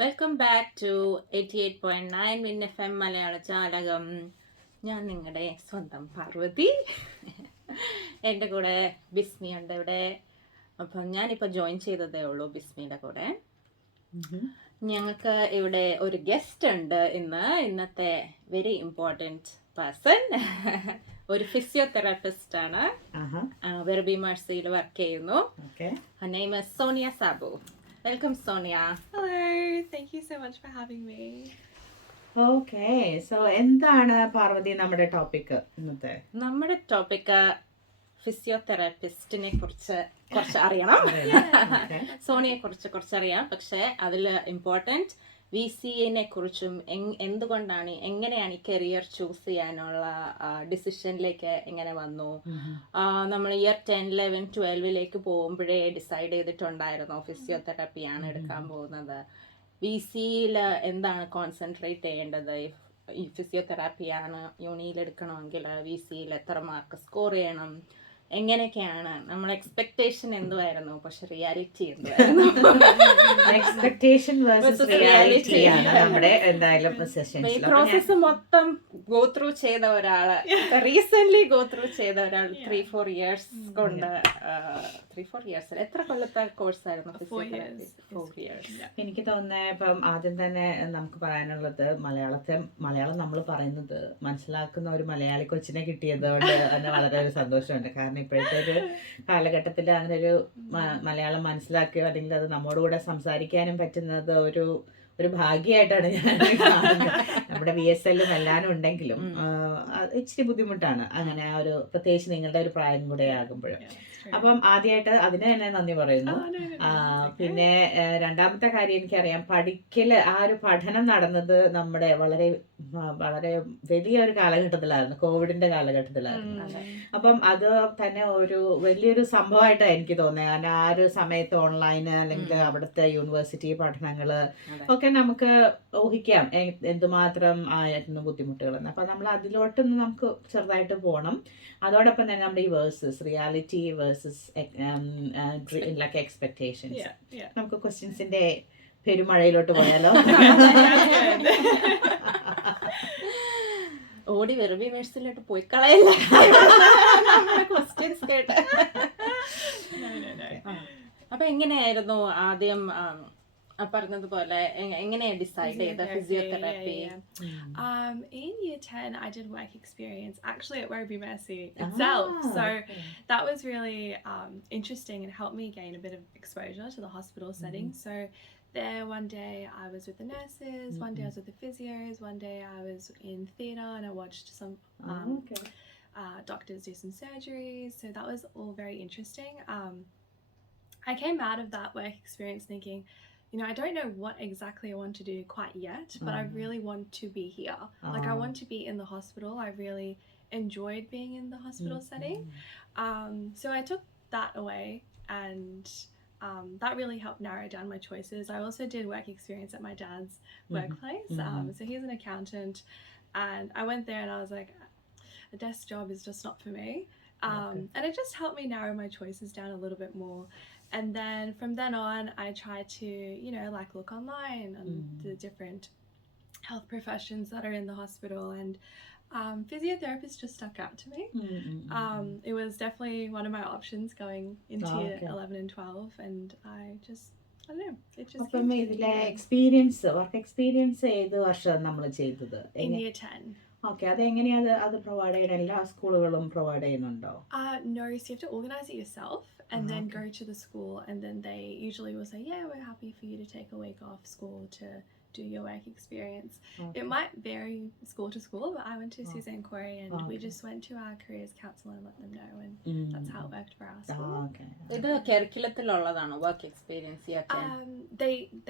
Welcome back to 88.9 Win F M Malayala Jalakam. ഞാൻ നിങ്ങളുടെ സ്വന്തം പാർവതി. എൻ്റെ കൂടെ ബിസ്മി ഉണ്ട് ഇവിടെ. അപ്പം ഞാനിപ്പോൾ ജോയിൻ ചെയ്തതേ ഉള്ളൂ ബിസ്മിയുടെ കൂടെ. ഞങ്ങൾക്ക് ഇവിടെ ഒരു ഗസ്റ്റ് ഉണ്ട് ഇന്നത്തെ വെരി ഇമ്പോർട്ടൻറ്റ് പേഴ്സൺ. ഒരു ഫിസിയോതെറാപ്പിസ്റ്റ് ആണ്. വെർബി മർസിയിൽ വർക്ക് ചെയ്യുന്നു. Her name is Sonia Sabu. Welcome, Sonia. Hello, thank you so much for having me. Okay, so എന്താണ് പാർവതി നമ്മുടെ ടോപ്പിക് ഇന്നത്തെ? നമ്മുടെ ടോപ്പിക് ഫിസിയോതെറാപ്പിസ്റ്റിനെ കുറിച്ച് കുറച്ച് അറിയണം. സോണിയെ കുറിച്ച് കുറച്ചറിയാം. പക്ഷെ അതിൽ ഇമ്പോർട്ടൻറ്റ് VCA കുറിച്ചും എന്തുകൊണ്ടാണ് എങ്ങനെയാണ് ഈ കരിയർ ചൂസ് ചെയ്യാനുള്ള ഡിസിഷനിലേക്ക് എങ്ങനെ വന്നു, നമ്മൾ ഇയർ 10, 11, 12 പോകുമ്പോഴേ ഡിസൈഡ് ചെയ്തിട്ടുണ്ടായിരുന്നു ഫിസിയോതെറാപ്പിയാണ് എടുക്കാൻ പോകുന്നത്. VCയിൽ എന്താണ് കോൺസെൻട്രേറ്റ് ചെയ്യേണ്ടത്, ഈ ഫിസിയോതെറാപ്പിയാണ് യൂണിയിൽ എടുക്കണമെങ്കിൽ VCയിൽ എത്ര മാർക്ക് സ്കോർ ചെയ്യണം, എങ്ങനെയൊക്കെയാണ് നമ്മുടെ എക്സ്പെക്ടേഷൻ എന്തുവായിരുന്നു, പക്ഷെ റിയാലിറ്റി എന്തുവായിരുന്നു? എക്സ്പെക്ടേഷൻ വേഴ്സസ് റിയാലിറ്റി ആണ് നമ്മുടെ എന്തായാലും ഈ പ്രോസസ്സ് മൊത്തം ഗോ ത്രൂ ചെയ്ത ഒരാള്, റീസെന്റ് ഗോ ത്രൂ ചെയ്ത ഒരാൾ 3-4 ഇയേഴ്സ് കൊണ്ട് 3-4 ഇയേഴ്സ് എത്ര കൊല്ലത്തെ കോഴ്സ് ആയിരുന്നു? 4 ഇയേഴ്സ്. എനിക്ക് തോന്നുന്നത് ഇപ്പം ആദ്യം തന്നെ നമുക്ക് പറയാനുള്ളത് മലയാളം നമ്മൾ പറയുന്നത് മനസ്സിലാക്കുന്ന ഒരു മലയാളി കൊച്ചിനെ കിട്ടിയത് കൊണ്ട് തന്നെ വളരെ ഒരു സന്തോഷമുണ്ട്. കാരണം ഇപ്പോഴത്തെ ഒരു കാലഘട്ടത്തിൽ അങ്ങനെ ഒരു മലയാളം മനസ്സിലാക്കുകയോ അല്ലെങ്കിൽ അത് നമ്മോട് കൂടെ സംസാരിക്കാനും പറ്റുന്നത് ഒരു ഭാഗ്യമായിട്ടാണ് ഞാൻ കാണുന്നത്. നമ്മുടെ VSL എല്ലാവരും ഉണ്ടെങ്കിലും ഇച്ചിരി ബുദ്ധിമുട്ടാണ് അങ്ങനെ ആ ഒരു, പ്രത്യേകിച്ച് നിങ്ങളുടെ ഒരു പ്രായം കൂടെ ആകുമ്പോഴും. അപ്പം ആദ്യമായിട്ട് അതിന് തന്നെ നന്ദി പറയുന്നു. പിന്നെ രണ്ടാമത്തെ കാര്യം, എനിക്കറിയാം ആ ഒരു പഠനം നടന്നത് നമ്മുടെ വളരെ വളരെ വലിയൊരു കാലഘട്ടത്തിലായിരുന്നു, കോവിഡിന്റെ കാലഘട്ടത്തിലായിരുന്നു. അപ്പം അത് തന്നെ ഒരു വലിയൊരു സംഭവമായിട്ടാണ് എനിക്ക് തോന്നിയത്. കാരണം ആ ഒരു സമയത്ത് ഓൺലൈന് അല്ലെങ്കിൽ അവിടുത്തെ യൂണിവേഴ്സിറ്റി പഠനങ്ങള് ഒക്കെ നമുക്ക് ഊഹിക്കാം എന്തുമാത്രം ആയിരുന്നു ബുദ്ധിമുട്ടുകളെന്ന്. അപ്പൊ നമ്മൾ അതിലോട്ടൊന്ന് നമുക്ക് ചെറുതായിട്ട് പോകണം. അതോടൊപ്പം തന്നെ നമ്മുടെ ഈ versus reality versus like expectations. നമുക്ക് ക്വസ്റ്റ്യൻസിന്റെ പെരുമഴയിലോട്ട് പോയാലോ? ഓടി വെറുതെ മേഴ്സിലോട്ട് പോയി കളയല്ല ക്വസ്റ്റ്യൻസ് കേട്ട്. അപ്പൊ എങ്ങനെയായിരുന്നു ആദ്യം പറഞ്ഞതുപോലെ എങ്ങനെയാ ഡിസൈഡ് ചെയ്ത physiotherapy? In year 10 I did work experience actually at Werribee Mercy itself. So that was really interesting and helped me gain a bit of exposure to the hospital setting. So there one day I was with the nurses, one day I was with the physios, one day I was in theatre and I watched some doctors do some surgeries. So that was all very interesting. I came out of that work experience thinking, I don't know what exactly I want to do quite yet, but I really want to be here. Like I want to be in the hospital. I really enjoyed being in the hospital setting. So I took that away and that really helped narrow down my choices. I also did work experience at my dad's workplace. So he's an accountant and I went there and I was like, a desk job is just not for me. And it just helped me narrow my choices down a little bit more. And then from then on, I tried to, look online on the different health professions that are in the hospital. And physiotherapists just stuck out to me. It was definitely one of my options going into 11 and 12. And I don't know. It just അപ്പം ഇതിലെ work experience ഏത് വർഷം നമ്മൾ ചെയ്തത്? in year 10. ഓക്കെ, അതെങ്ങനെയാ അത് പ്രൊവൈഡ് ചെയ്യണം? എല്ലാ സ്കൂളുകളും പ്രൊവൈഡ് ചെയ്യുന്നുണ്ടോ? No, so you have to organize it yourself and then go to the school, and then they usually will say, yeah, we're happy for you to take a week off school to do your work experience. It might vary school to school, but I went to Suzanne Quarry and we just went to our careers counsellor and let them know, and that's how it worked for our school. ഇത് കരിക്കുലത്തിലുള്ളതാണോ work experience?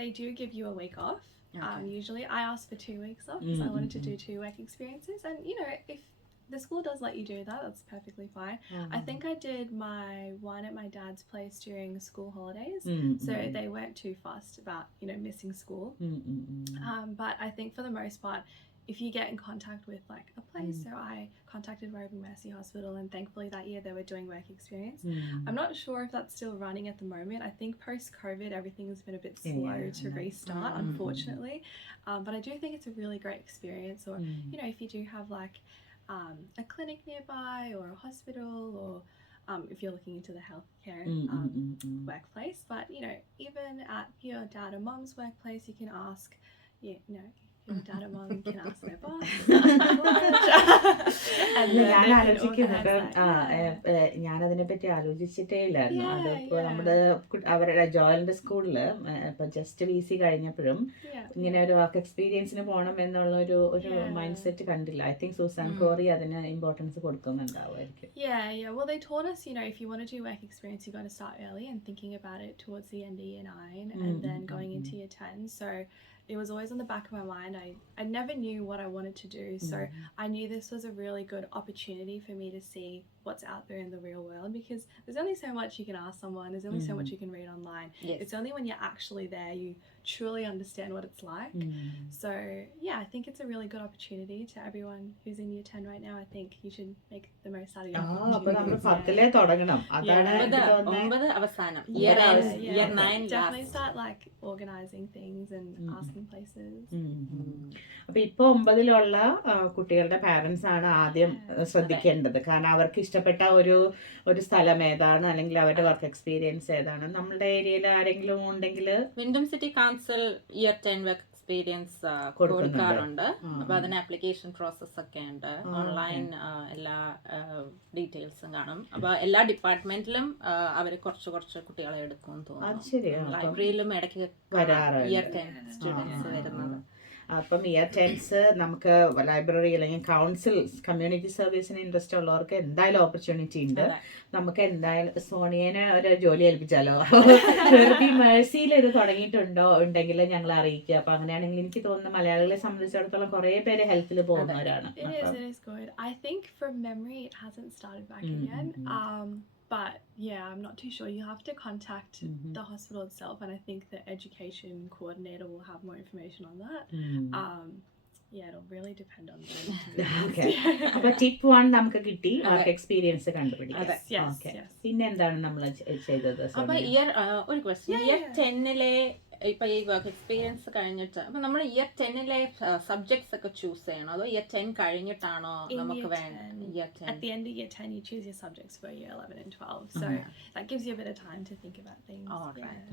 They do give you a week off. Usually I asked for 2 weeks off because I wanted to do 2 work experiences, and if the school does let you do that, that's perfectly fine. I think I did my one at my dad's place during school holidays, so they weren't too fussed about missing school. But I think for the most part if you get in contact with like a place, so I contacted Royal Mercy Hospital, and thankfully that year they were doing work experience. I'm not sure if that's still running at the moment. I think post-COVID everything has been a bit slow to restart, unfortunately. But I do think it's a really great experience. Or you know, if you do have like a clinic nearby or a hospital, or if you're looking into the healthcare workplace. But you know, even at your dad or mom's workplace, you can ask, you know, your dad or mom can ask their boss. And then ഞാൻ they can ആലോചിക്കുന്നത് organise that. ഞാനതിനെ പറ്റി ആലോചിച്ചിട്ടേ ഇല്ലായിരുന്നു. Yeah, അതിപ്പോ yeah. നമ്മുടെ അവരുടെ ജോയലിന്റെ സ്കൂളില് ഇപ്പൊ ജസ്റ്റ് VC കഴിഞ്ഞപ്പോഴും ഇങ്ങനെ ഒരു വർക്ക് എക്സ്പീരിയൻസിന് പോകണം എന്നുള്ള ഒരു മൈൻഡ് സെറ്റ് കണ്ടില്ല. ഐ തിങ്ക് സൂസാൻ കോറി അതിന് ഇമ്പോർട്ടൻസ് കൊടുക്കുന്നുണ്ടാവുമായിരിക്കും. Yeah. Well, they taught us, you know, if you want to do work experience, you got to start early and thinking about it towards the end of year 9 and then going into year 10. So it was always on the back of my mind. I never knew what I wanted to do, so I knew this was a really good opportunity for me to see what's out there in the real world, because there's only so much you can ask someone, there's only so much you can read online. It's only when you're actually there you truly understand what it's like. So yeah, I think it's a really good opportunity to everyone who's in year 10 right now. I think you should make the most out of your അപ്പൊ നമ്മൾ opportunity. 10 തുടങ്ങണം. അതാണ് എനിക്ക് തോന്നുന്നത്. 9 അവസാനം Yeah, year 9 definitely start like organizing things and asking places. അപ്പൊ ഇപ്പൊ 9ലുള്ള കുട്ടികളുടെ പാരന്റ്സ് ആണ് ആദ്യം ശ്രദ്ധിക്കേണ്ടത്. കാരണം അവർക്ക് ഇഷ്ടപ്പെട്ട ഒരു സ്ഥലം ഏതാണ്, അല്ലെങ്കിൽ അവരുടെ വർക്ക് എക്സ്പീരിയൻസ് ഏതാണ്. നമ്മുടെ ഏരിയയിൽ ആരെങ്കിലും ഉണ്ടെങ്കിൽ Wyndham city council year 10 work experience കൊടുക്കാറുണ്ട്. അപ്പൊ അതിന് ആപ്ലിക്കേഷൻ പ്രോസസ് ഒക്കെ ഉണ്ട്. ഓൺലൈൻ എല്ലാ ഡീറ്റെയിൽസും കാണും. അപ്പൊ എല്ലാ ഡിപ്പാർട്ട്മെന്റിലും അവര് കുറച്ച് കുട്ടികളെ എടുക്കും തോന്നുന്നു. ലൈബ്രറിയിലും ഇടയ്ക്ക് ഇയർ 10 സ്റ്റുഡൻസ് വരുന്നത്. അപ്പം ഇയർ 10 നമുക്ക് ലൈബ്രറി അല്ലെങ്കിൽ കൗൺസിൽ കമ്മ്യൂണിറ്റി സർവീസിന് ഇൻട്രസ്റ്റ് ഉള്ളവർക്ക് എന്തായാലും ഓപ്പർച്യൂണിറ്റി ഉണ്ട്. നമുക്ക് എന്തായാലും സോണിയനെ ഒരു ജോലി ഏൽപ്പിച്ചാലോ. മേഴ്സിയിൽ ഇത് ഉണ്ടെങ്കിൽ ഞങ്ങൾ അറിയിക്കുക. അപ്പൊ അങ്ങനെയാണെങ്കിൽ എനിക്ക് തോന്നുന്നു മലയാളികളെ സംബന്ധിച്ചിടത്തോളം കുറെ പേര് ഹെൽത്തിൽ പോകുന്നവരാണ്. It is good. I think from memory it hasn't started back again. But yeah, I'm not too sure. You have to contact the hospital itself, and I think the education coordinator will have more information on that. Yeah, it'll really depend on them. Okay. അപ്പോൾ ടിപ്പ് 1 നമുക്ക് കിട്ടി, work experience കണ്ടുപിടിക്കാം. പിന്നെ എന്താണ് നമ്മൾ ചെയ്തത്? അപ്പൊ ഒരു ക്വസ്റ്റ്യൻ, ഇയർ 10ലെ ഇപ്പൊ ഈ വർക്ക് എക്സ്പീരിയൻസ് കഴിഞ്ഞിട്ട് അപ്പൊ നമ്മൾ ഇയർ 10ലെ സബ്ജക്ട്സ് ഒക്കെ ചൂസ് ചെയ്യണോ, അതോ ഇയർ 10 കഴിഞ്ഞിട്ടാണോ നമുക്ക് വേണ്ട? At the end of year 10 you choose your subjects for year 11 and 12, so that gives you a bit of time to think about things.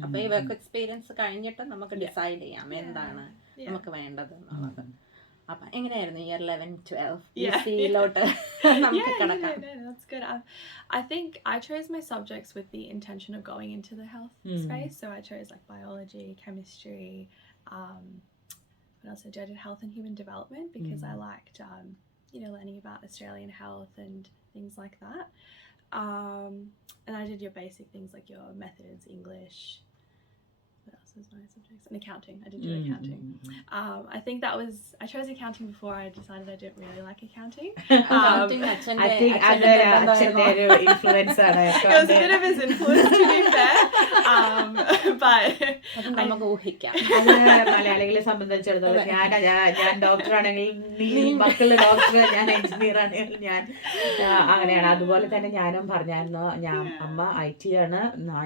അപ്പൊ ഈ വർക്ക് എക്സ്പീരിയൻസ് കഴിഞ്ഞിട്ട് നമുക്ക് ഡിസൈഡ് ചെയ്യാം എന്താണ് നമുക്ക് വേണ്ടത് എന്നുള്ളത്. അപ്പൊ എങ്ങനെയായിരുന്നു ഇയർ 11 12 ലോട്ട് നമുക്ക് കടക്കാം? No, that's good. I think I chose my subjects with the intention of going into the health space, so I chose like biology, chemistry, what else I did health and human development, because I liked you know, learning about Australian health and things like that. And I did your basic things like your methods, English. What else was my subjects? And accounting. I did do accounting. I think I chose accounting before I decided I didn't really like accounting. I think അച്ഛൻ്റെ ഒരു ഇൻഫ്ലുവൻസ് ആണ്. It was a bit of his influence, to be fair. But നമുക്ക് ഊഹിക്കാം. മലയാളികളെ സംബന്ധിച്ചിടത്തോളം ഞാൻ ഡോക്ടറാണെങ്കിൽ നീ മക്കള് ഡോക്ടർ, ഞാൻ എഞ്ചിനീയർ ആണെങ്കിൽ ഞാൻ അങ്ങനെയാണ്. അതുപോലെ തന്നെ ഞാനും പറഞ്ഞായിരുന്നു, ഞാൻ അമ്മ IT ആണ്,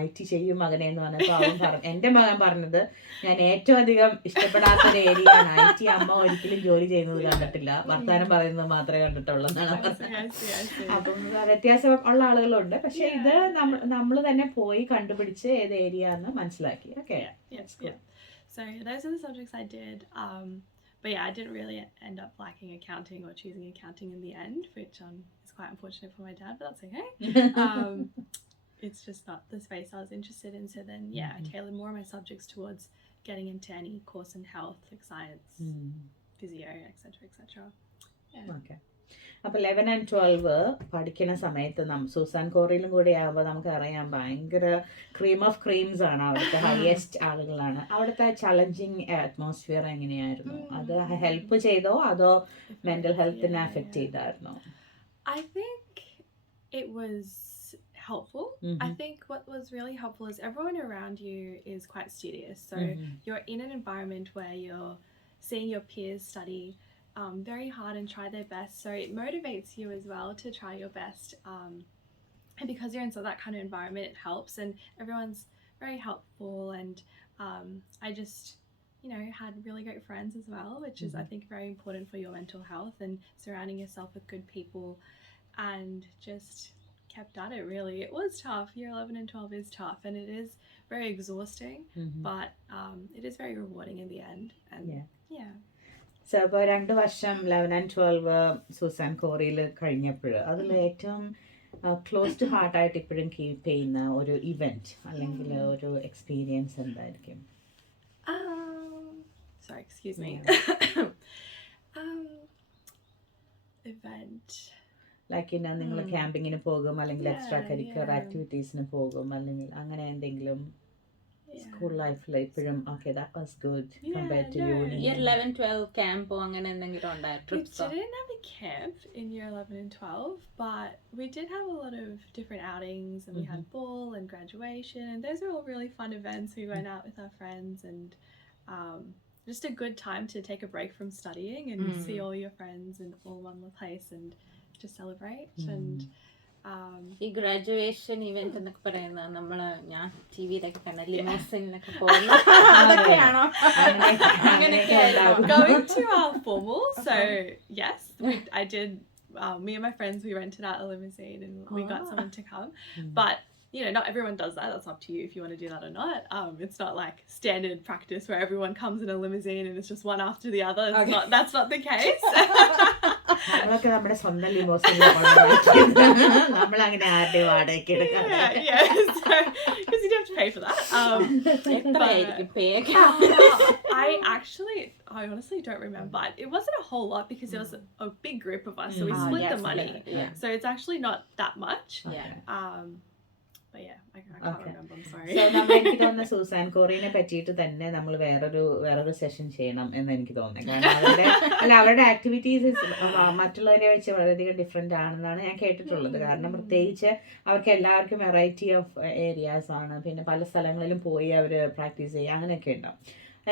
IT ചെയ്യും മകനെ എന്ന് പറഞ്ഞപ്പോൾ അവൻ പറഞ്ഞു, എൻ്റെ മകൻ പറഞ്ഞത് ഞാൻ ഏറ്റവും അധികം ഇഷ്ടപ്പെടാത്തൊരു ഏരിയ ആണ് IT. അമ്മ ഒരിക്കലും ജോലി ചെയ്യുന്നത് കണ്ടിട്ടില്ല, വർത്താനം പറയുന്നത് മാത്രമേ കണ്ടിട്ടുള്ളൂ എന്നാണ് പറഞ്ഞത്. അപ്പം വ്യത്യാസം ഉള്ള ആളുകളുണ്ട്, പക്ഷെ ഇത് നമ്മൾ തന്നെ പോയി കണ്ടുപിടിച്ച് ഏത് ഏരിയ എന്ന് മനസ്സിലാക്കി. Okay, so those are the subjects I did. But yeah, I didn't really end up liking accounting or choosing accounting in the end, which is quite unfortunate for my dad, but that's okay. It's just not the space I was interested in. So then, yeah, I tailored more of my subjects towards getting into any course in health, like science, physio, etc. Okay. അപ്പോൾ 11 and 12 പഠിക്കുന്ന സമയത്ത് സൂസാൻ കോറിയിലും കൂടി ആകുമ്പോൾ നമുക്കറിയാം ഭയങ്കര cream of creams ആണ്, അവിടുത്തെ ഹയസ്റ്റ് ആളുകളാണ്. അവിടുത്തെ ചലഞ്ചിങ് അറ്റ്മോസ്ഫിയർ എങ്ങനെയായിരുന്നു? അത് ഹെൽപ്പ് ചെയ്തോ അതോ മെന്റൽ ഹെൽത്തിനെ അഫക്റ്റ് ചെയ്തായിരുന്നോ? I think it was helpful. I think what was really helpful is everyone around you is quite studious, so you're in an environment where you're seeing your peers study very hard and try their best. So it motivates you as well to try your best. And because you're in that kind of environment, it helps, and everyone's very helpful. And I just, had really great friends as well, which is I think very important for your mental health, and surrounding yourself with good people, and just kept at it. Really, it was tough. Year 11 and 12 is tough, and it is very exhausting, but it is very rewarding in the end. And yeah. So അപ്പോൾ 2 വർഷം 11 and 12 സൂസാൻ കോറിയിൽ കഴിഞ്ഞപ്പോൾ അതിൽ ഏറ്റവും close to ഹാർട്ടായിട്ട് ഇപ്പോഴും കീപ്പ് ചെയ്യുന്ന ഒരു ഇവന്റ് അല്ലെങ്കിൽ ഒരു എക്സ്പീരിയൻസ് എന്തായിരിക്കും? Sorry, excuse me. Event. Like നിങ്ങൾ ക്യാമ്പിങ്ങിന് പോകും, അല്ലെങ്കിൽ എക്സ്ട്രാ കരിക്കുലർ ആക്ടിവിറ്റീസിന് പോകും, അല്ലെങ്കിൽ അങ്ങനെ എന്തെങ്കിലും സ്കൂൾ ലൈഫിൽ ഇപ്പോഴും okay that was good compared to uni? Year 11 12 ക്യാമ്പോ അങ്ങനെ എന്തെങ്കിലും ഉണ്ടായോ? ട്രിപ്സോ? We didn't have a camp in year 11 and 12, but we did have a lot of different outings, and we had ball and graduation, and those were all really fun events. We went out with our friends, and just a good time to take a break from studying and see all your friends in all one place and just celebrate. And ഈ graduation event എന്നൊക്കെ പറയുന്നത് നമ്മള് ഞാൻ ടിവിയിലൊക്കെ കണ്ട ലിമോസിനൊക്കെ പോകുന്ന അതൊക്കെയാണോ? Going to our formal, so yes, I did. Me and my friends, we rented out a limousine and we got someone to come, but not everyone does that. That's up to you if you want to do that or not. It's not like standard practice where everyone comes in a limousine and it's just one after the other. That's not the case. നമ്മളൊക്കെ നമ്മുടെ സ്വന്തം ലിമോസിനിൽ നമ്മളങ്ങനെ ആരുടെ വാടകയ്ക്ക് എടുക്കാതെ. Because you have to pay for that. I honestly don't remember. It wasn't a whole lot because there was a big group of us, so we split the money. So it's actually not that much. But yeah, I can't remember. I'm sorry. So എനിക്ക് തോന്നുന്നു സൂസാൻ കോറിനെ പറ്റിയിട്ട് തന്നെ നമ്മൾ വേറൊരു സെഷൻ ചെയ്യണം എന്ന് എനിക്ക് തോന്നുന്നു. കാരണം അവരുടെ ആക്ടിവിറ്റീസ് മറ്റുള്ളവരെ വെച്ച് വളരെയധികം ഡിഫറെൻ്റ് ആണെന്നാണ് ഞാൻ കേട്ടിട്ടുള്ളത്. കാരണം പ്രത്യേകിച്ച് അവർക്ക് എല്ലാവർക്കും വെറൈറ്റി ഓഫ് ഏരിയാസ് ആണ്, പിന്നെ പല സ്ഥലങ്ങളിലും പോയി അവർ പ്രാക്ടീസ് ചെയ്യുക അങ്ങനെയൊക്കെ ഉണ്ടാവും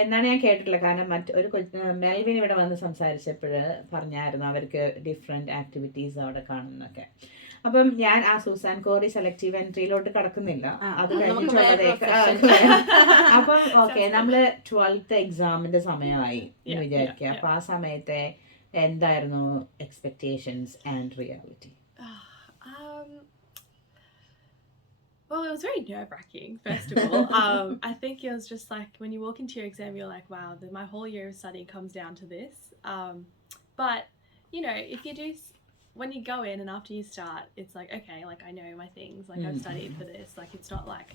എന്നാണ് ഞാൻ കേട്ടിട്ടുള്ളത്. കാരണം ഒരു മെൽവിൻ ഇവിടെ വന്ന് സംസാരിച്ചപ്പോൾ പറഞ്ഞായിരുന്നു അവർക്ക് ഡിഫറെൻറ്റ് ആക്ടിവിറ്റീസ് അവിടെ കാണുന്നൊക്കെ. അപ്പം ഞാൻ ആ സൂസാൻ കോറി സെലക്റ്റീവ് എൻട്രിയിലോട്ട് കടക്കുന്നില്ല, അത് കഴിഞ്ഞിട്ടുള്ളതേക്ക്. അപ്പം ഓക്കെ, നമ്മള് 12th എക്സാമിന്റെ സമയമായി എന്ന് വിചാരിക്കുക. അപ്പൊ ആ സമയത്തെ എന്തായിരുന്നു expectations and reality? Well, it was very nerve-wracking, first of all. I think it was just like when you walk into your exam, you're like, wow, my whole year of study comes down to this. But, if you do, when you go in and after you start, it's like, okay, like I know my things, like I've studied for this. Like it's not like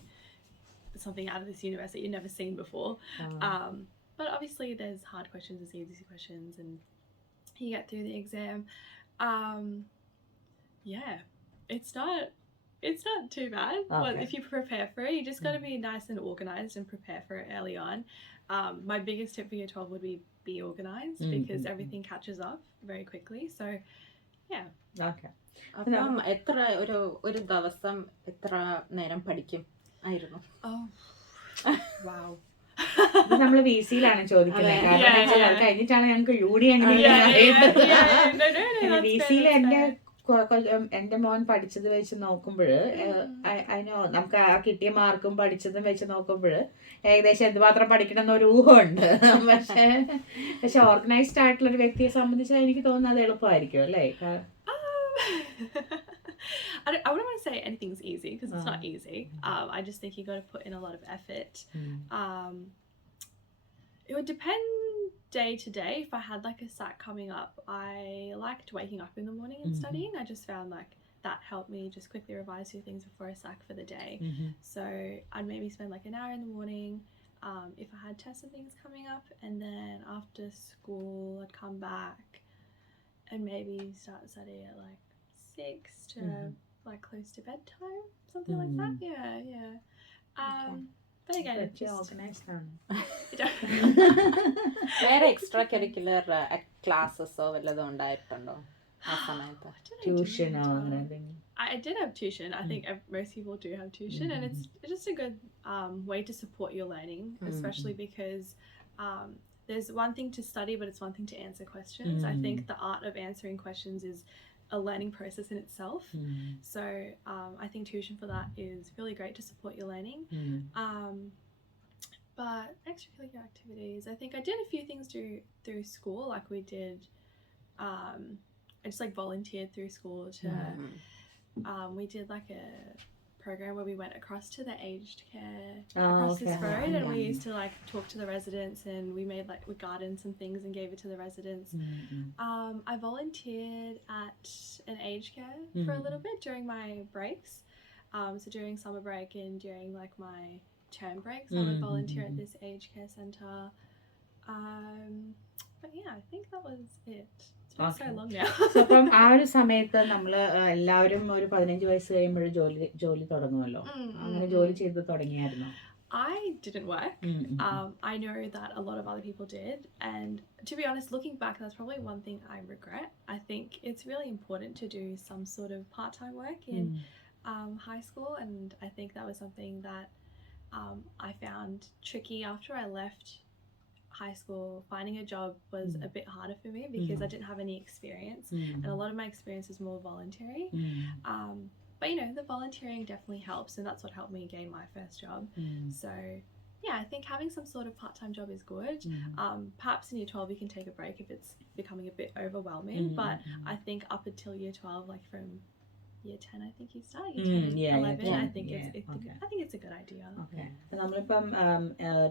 something out of this universe that you've never seen before. But obviously there's hard questions, there's easy questions, and you get through the exam. It's not too bad. Well, if you prepare for it, you just got to be nice and organized and prepare for it early on. My biggest tip for year 12 would be organized because everything catches up very quickly. So, yeah. Okay. അപ്പം എത്ര ഒരു ദിവസം എത്ര നേരം പഠിക്കും ആയിരുന്നു? Wow. നമ്മൾ VC-യിലാണ് ചോദിക്കുന്നത്. കാരണം അത് കഴിഞ്ഞിട്ടാണ് ഞങ്ങൾക്ക് യൂണി അങ്ങനെ VC-യിൽ എന്റെ മോൻ പഠിച്ചത് വെച്ച് നോക്കുമ്പോൾ അതിനോ നമുക്ക് ആ കിട്ടിയ മാർക്കും പഠിച്ചതും വെച്ച് നോക്കുമ്പോൾ ഏകദേശം എന്തുമാത്രം പഠിക്കണം എന്നൊരു ഊഹമുണ്ട്. പക്ഷെ ഓർഗനൈസ്ഡ് ആയിട്ടുള്ള ഒരു വ്യക്തിയെ സംബന്ധിച്ച് എനിക്ക് തോന്നുന്നത് അത് എളുപ്പമായിരിക്കും അല്ലേ? I wouldn't want to say anything's easy because it's not easy. I just think you got to put in a lot of effort. It would depend day to day. If I had like a SAC coming up, I liked waking up in the morning and studying. I just found like that helped me just quickly revise a few things before I SAC for the day. So I'd maybe spend like an hour in the morning if I had tests and things coming up, and then after school I'd come back and maybe start study at like 6 to like close to bedtime, something like that. Yeah. But again, it's just organized. വേറെ extra curricular ക്ലാസ്സസോ വല്ലതും ഉണ്ടായിട്ടുണ്ടോ ആ സമയത്ത്? ട്യൂഷനോ അങ്ങനെ എന്തെങ്കിലും? I did have tuition. I think most people do have tuition, and it's just a good way to support your learning, especially because there's one thing to study, but it's one thing to answer questions. I think the art of answering questions is a learning process in itself. So I think tuition for that is really great to support your learning. But extracurricular activities, I think I did a few things through school. Like we did, I just like volunteered through school to, we did like a program where we went across to the aged care across this road, and we used to like talk to the residents, and we made like, we gardened some things and gave it to the residents. I volunteered at an aged care for a little bit during my breaks. So during summer break and during like my term breaks, I would volunteer at this aged care centre. But yeah, I think that was it. It's been so long now. So അപ്പം ആ ഒരു സമയത്ത് നമ്മൾ എല്ലാവരും ഒരു 15 വയസ്സ് കഴിയുമ്പോൾ ജോലി തുടങ്ങുമല്ലോ. അങ്ങനെ ജോലി ചെയ്ത് തുടങ്ങിയായിരുന്നോ? I didn't work. I know that a lot of other people did, and to be honest, looking back, that's probably one thing I regret. I think it's really important to do some sort of part-time work in high school, and I think that was something that I found tricky after I left high school. Finding a job was a bit harder for me because I didn't have any experience, and a lot of my experience was more voluntary. But you know, the volunteering definitely helps, and that's what helped me gain my first job. So yeah, I think having some sort of part-time job is good. Perhaps in year 12 you can take a break if it's becoming a bit overwhelming, but I think up until year 12, like from year 10 I think you start, year 10 and 11, I think it's a good idea. Okay. നമ്മളിപ്പം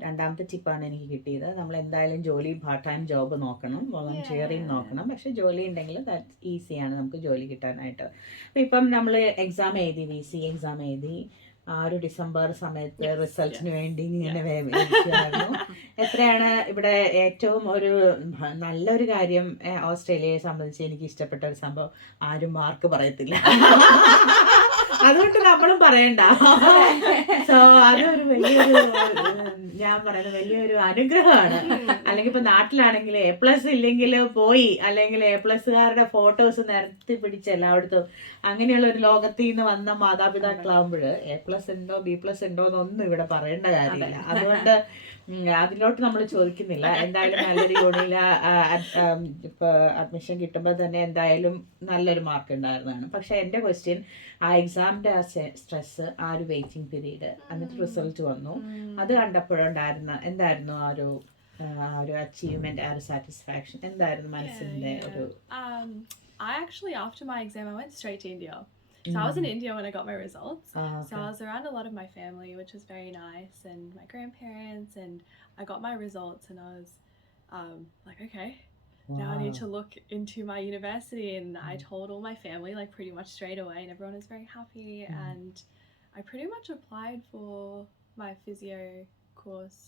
രണ്ടാമത്തെ ടിപ്പാണ് എനിക്ക് കിട്ടിയത്. നമ്മൾ എന്തായാലും ജോലി part time job നോക്കണം, വോളണ്ടിയറിങ് നോക്കണം. പക്ഷെ ജോലി ഉണ്ടെങ്കിൽ ദാറ്റ് ഈസിയാണ് നമുക്ക് ജോലി കിട്ടാനായിട്ട്. അപ്പം ഇപ്പം നമ്മൾ എക്സാം എഴുതി, VC എക്സാം എഴുതി, ആ ഒരു ഡിസംബർ സമയത്ത് റിസൾട്ടിന് വേണ്ടി ഇങ്ങനെ വേവിക്കുകയായിരുന്നു. എത്രയാണ് ഇവിടെ ഏറ്റവും ഒരു നല്ലൊരു കാര്യം ഓസ്ട്രേലിയയെ സംബന്ധിച്ച് എനിക്ക് ഇഷ്ടപ്പെട്ട ഒരു സംഭവം, ആരും മാർക്ക് പറയത്തില്ല. അതുകൊണ്ട് നമ്മളും പറയണ്ട. സോ അതൊരു വലിയൊരു, ഞാൻ പറയുന്നത് വലിയൊരു അനുഗ്രഹമാണ്. അല്ലെങ്കിൽ ഇപ്പൊ നാട്ടിലാണെങ്കിൽ A+ ഇല്ലെങ്കിൽ പോയി, അല്ലെങ്കിൽ A+കാരുടെ ഫോട്ടോസ് നിരത്തി പിടിച്ച് എല്ലായിടത്തും, അങ്ങനെയുള്ള ഒരു ലോകത്തിൽ നിന്ന് വന്ന മാതാപിതാക്കളാകുമ്പോൾ A+ ഉണ്ടോ B+ ഉണ്ടോ എന്നൊന്നും ഇവിടെ പറയേണ്ട കാര്യമില്ല. അതുകൊണ്ട് അതിലോട്ട് നമ്മൾ ചോദിക്കുന്നില്ല. എന്തായാലും നല്ലൊരു യൂണിയിൽ ഇപ്പൊ അഡ്മിഷൻ കിട്ടുമ്പോൾ തന്നെ എന്തായാലും നല്ലൊരു മാർക്ക് ഉണ്ടായിരുന്നതാണ്. പക്ഷെ എൻ്റെ ക്വസ്റ്റ്യൻ, ആ എക്സാമിന്റെ ആ സ്ട്രെസ്, ആ ഒരു വെയിറ്റിംഗ് പീരീഡ്, എന്നിട്ട് റിസൾട്ട് വന്നു, അത് കണ്ടപ്പോഴുണ്ടായിരുന്ന എന്തായിരുന്നു ആ ഒരു അച്ചീവ്മെന്റ്, ആ ഒരു സാറ്റിസ്ഫാക്ഷൻ എന്തായിരുന്നു മനസ്സിന്റെ ഒരു? I actually, after my exam, I went straight to India. So I was in India when I got my results. Okay. So I was around a lot of my family, which was very nice, and my grandparents, and I got my results, and I was like, okay, now I need to look into my university. And I told all my family like pretty much straight away, and everyone was very happy. And I pretty much applied for my physio course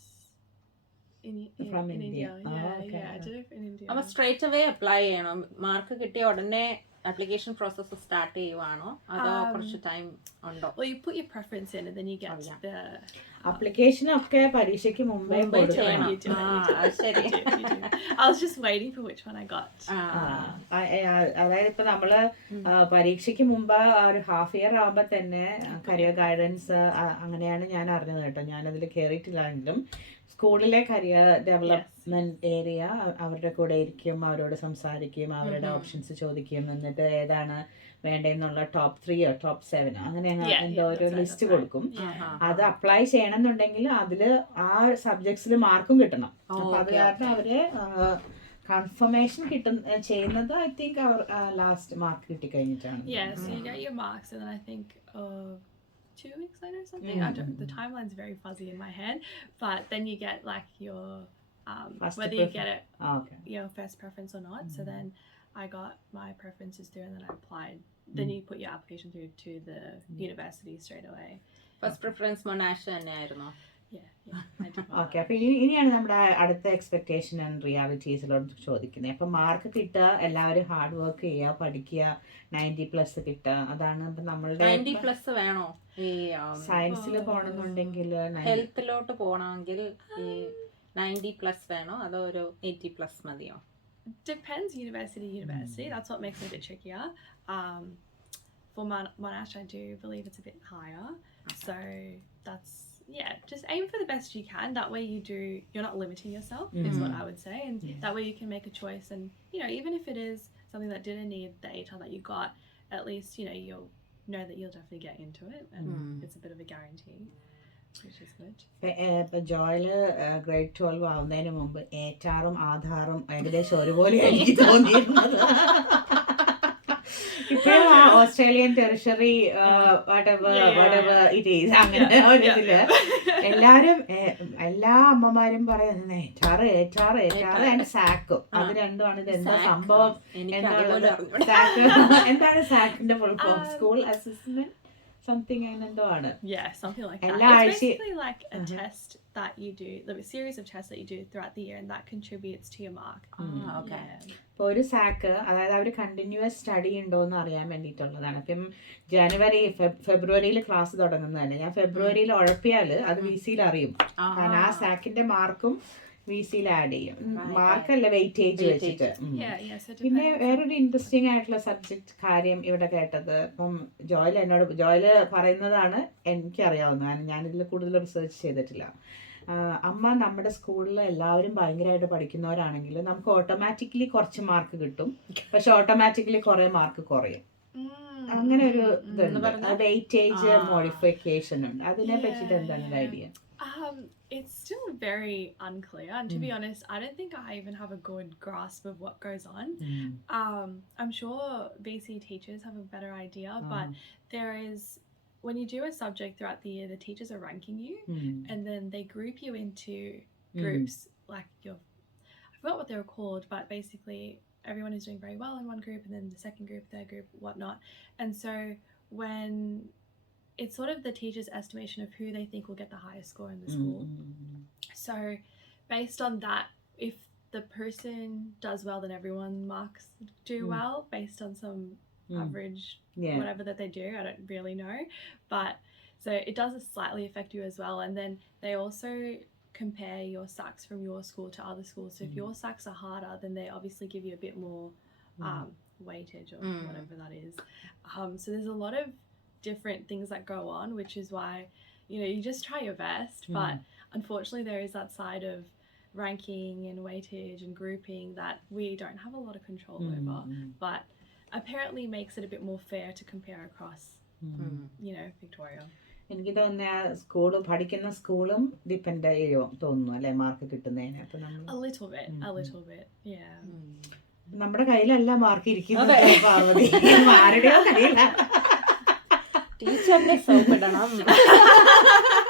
in India. Yeah, I did it in India. അപ്പൊ straight away apply ചെയ്യണം? മാർക്ക് കിട്ടിയ ഉടനെ application process start ചെയ്യുവാണോ, അതോ കുറച്ച് ടൈം ഉണ്ടോ? Well, you put your preference in, and then you get the application ഒക്കെ പരീക്ഷയ്ക്ക് മുമ്പേ ചെയ്യണം. ശരി. I was just waiting for which one I got. അതായത് ഇപ്പൊ നമ്മള് പരീക്ഷയ്ക്ക് മുമ്പ് ഒരു ഹാഫ് ഇയർ ആകുമ്പോ തന്നെ കരിയർ ഗൈഡൻസ്, അങ്ങനെയാണ് ഞാൻ അറിഞ്ഞത് കേട്ടോ. ഞാനതിൽ കയറിയിട്ടില്ലെങ്കിലും സ്കൂളിലെ കരിയർ ഡെവലപ്മെന്റ് ഏരിയ അവരുടെ കൂടെ ഇരിക്കും, അവരോട് സംസാരിക്കും, അവരുടെ ഓപ്ഷൻസ് ചോദിക്കും, എന്നിട്ട് ഏതാണ് വേണ്ടെന്നുള്ള ടോപ്പ് 3 ടോപ്പ് 7 അങ്ങനെ എന്തോ ഒരു ലിസ്റ്റ് കൊടുക്കും. അത് അപ്ലൈ ചെയ്യണമെന്നുണ്ടെങ്കിൽ അതില് ആ സബ്ജക്ട്സിൽ മാർക്കും കിട്ടണം. അപ്പൊ അത് കാരണം അവര് കൺഫർമേഷൻ ചെയ്യുന്നത് ഐ തിങ്ക് അവർ ലാസ്റ്റ് മാർക്ക് കിട്ടിക്കഴിഞ്ഞിട്ടാണ്. So you get your marks, and then I think 2 weeks later or something. The timeline's very fuzzy in my head, but then you get like your whether you get it your first preference or not. So then I got my preferences through, and then I applied. Then you put your application through to the university straight away. First preference Monash തന്നെയായിരുന്നോ? Okay. അപ്പൊ ഇനിയാണ് നമ്മുടെ അടുത്ത expectation and റിയാലിറ്റീസിലോട്ട് ചോദിക്കുന്നത്. അപ്പൊ മാർക്ക് കിട്ടുക, എല്ലാവരും ഹാർഡ് വർക്ക് ചെയ്യുക, പഠിക്കുക, 90+ കിട്ടുക, അതാണ് ഇപ്പൊ നമ്മളുടെ. 90+ വേണോ ഈ സയൻസിൽ പോകണമെന്നുണ്ടെങ്കിൽ? ഹെൽത്തിലോട്ട് പോകണമെങ്കിൽ ഈ 90+ വേണോ, അതോ ഒരു 80+ മതിയോ? Depends university. That's what makes it a bit trickier. For Monash, I do believe it's a bit higher. So that's just aim for the best you can. That way you're not limiting yourself, is what I would say. And that way you can make a choice. And, even if it is something that didn't need the ATAR that you got, at least, you'll know that you'll definitely get into it. And it's a bit of a guarantee, which is good. ഇപ്പൊ ജോയില് ഗ്രേഡ് 12 ആവുന്നതിന് മുമ്പ് ഏറ്റാറും ആധാറും ഏകദേശം ഒരുപോലെയാണ് എനിക്ക് തോന്നിയിരുന്നത്. ഇപ്പോഴും ഓസ്ട്രേലിയൻ ടെറിഷറി ഇറ്റ് ഈസ് അങ്ങനെ ഒരു ഇതില് എല്ലാരും എല്ലാ അമ്മമാരും പറയുന്നത് ഏറ്റാറ് ആൻഡ് സാക്കും. അത് രണ്ടുമാണ്. ഇത് എന്താ സംഭവം എന്നുള്ളത്. എന്താണ് സാക്കിന്റെ full form? School assistant something എന്തോ ആണ്. Yeah, something like that. It's basically like a test that you do, a series of tests that you do throughout the year, and that contributes to your mark. Okay. ഇപ്പോൾ ഒരു സാക്ക്, അതായത് അവർ continuous study ഉണ്ടോ എന്ന് അറിയാൻ വേണ്ടിയിട്ടുള്ളതാണ്. ഇപ്പം ജനുവരി ഫെബ്രുവരിയിൽ ക്ലാസ് തുടങ്ങുന്നതന്നെ, ഞാൻ ഫെബ്രുവരിയിൽ ഉഴപ്പിയാൽ അത് VC-യിൽ അറിയും. കാരണം ആ സാക്കിന്റെ മാർക്കും VC-യിൽ ആഡ് ചെയ്യും. മാർക്കല്ല, വെയിറ്റേജ് വെച്ചിട്ട്. പിന്നെ വേറൊരു ഇൻട്രസ്റ്റിംഗ് ആയിട്ടുള്ള സബ്ജക്ട് കാര്യം ഇവിടെ കേട്ടത്, ഇപ്പം ജോയില് പറയുന്നതാണ് എനിക്കറിയാവുന്നത്. കാരണം ഞാനിതിൽ കൂടുതൽ റിസർച്ച് ചെയ്തിട്ടില്ല. അമ്മ നമ്മുടെ സ്കൂളിൽ എല്ലാവരും ഭയങ്കരമായിട്ട് പഠിക്കുന്നവരാണെങ്കിൽ നമുക്ക് ഓട്ടോമാറ്റിക്കലി കുറച്ച് മാർക്ക് കിട്ടും, പക്ഷെ ഓട്ടോമാറ്റിക്കലി കുറെ മാർക്ക് കുറയും. അങ്ങനെ ഒരു ഇതുണ്ട്, വെയിറ്റേജ് മോഡിഫിക്കേഷൻ ഉണ്ട്. അതിനെ പറ്റിയിട്ട് എന്താണ് idea? It's still very unclear, and to be honest, I don't think I even have a good grasp of what goes on. I'm sure VC teachers have a better idea, but there is, when you do a subject throughout the year, the teachers are ranking you, and then they group you into groups, like I forgot what they were called, but basically everyone is doing very well in one group, and then the second group, third group, whatnot. And so when it's sort of the teacher's estimation of who they think will get the highest score in the school. So based on that, if the person does well, then everyone marks do well based on some average whatever that they do. I don't really know, but so it does slightly affect you as well. And then they also compare your SACs from your school to other schools. So if your SACs are harder, then they obviously give you a bit more weightage or whatever that is. So there's a lot of different things that go on, which is why you just try your best, but unfortunately there is that side of ranking and weightage and grouping that we don't have a lot of control over, but apparently makes it a bit more fair to compare across Victoria. എനിക്ക് തോന്നുന്ന സ്കൂള് പഠിക്കുന്ന സ്കൂളും ഡിപ്പെൻഡ് ചെയ്യും തോന്നുന്നു അല്ലെ മാർക്ക് കിട്ടുന്നതിന്. അപ്പൊ a little bit yeah. നമ്മുടെ കയ്യിലല്ല മാർക്ക് ഇരിക്കുന്നത് പാർവതി, ആരുടെയോ കയ്യില. ടീച്ചറിനെ സൗകര്യപ്പെടണം.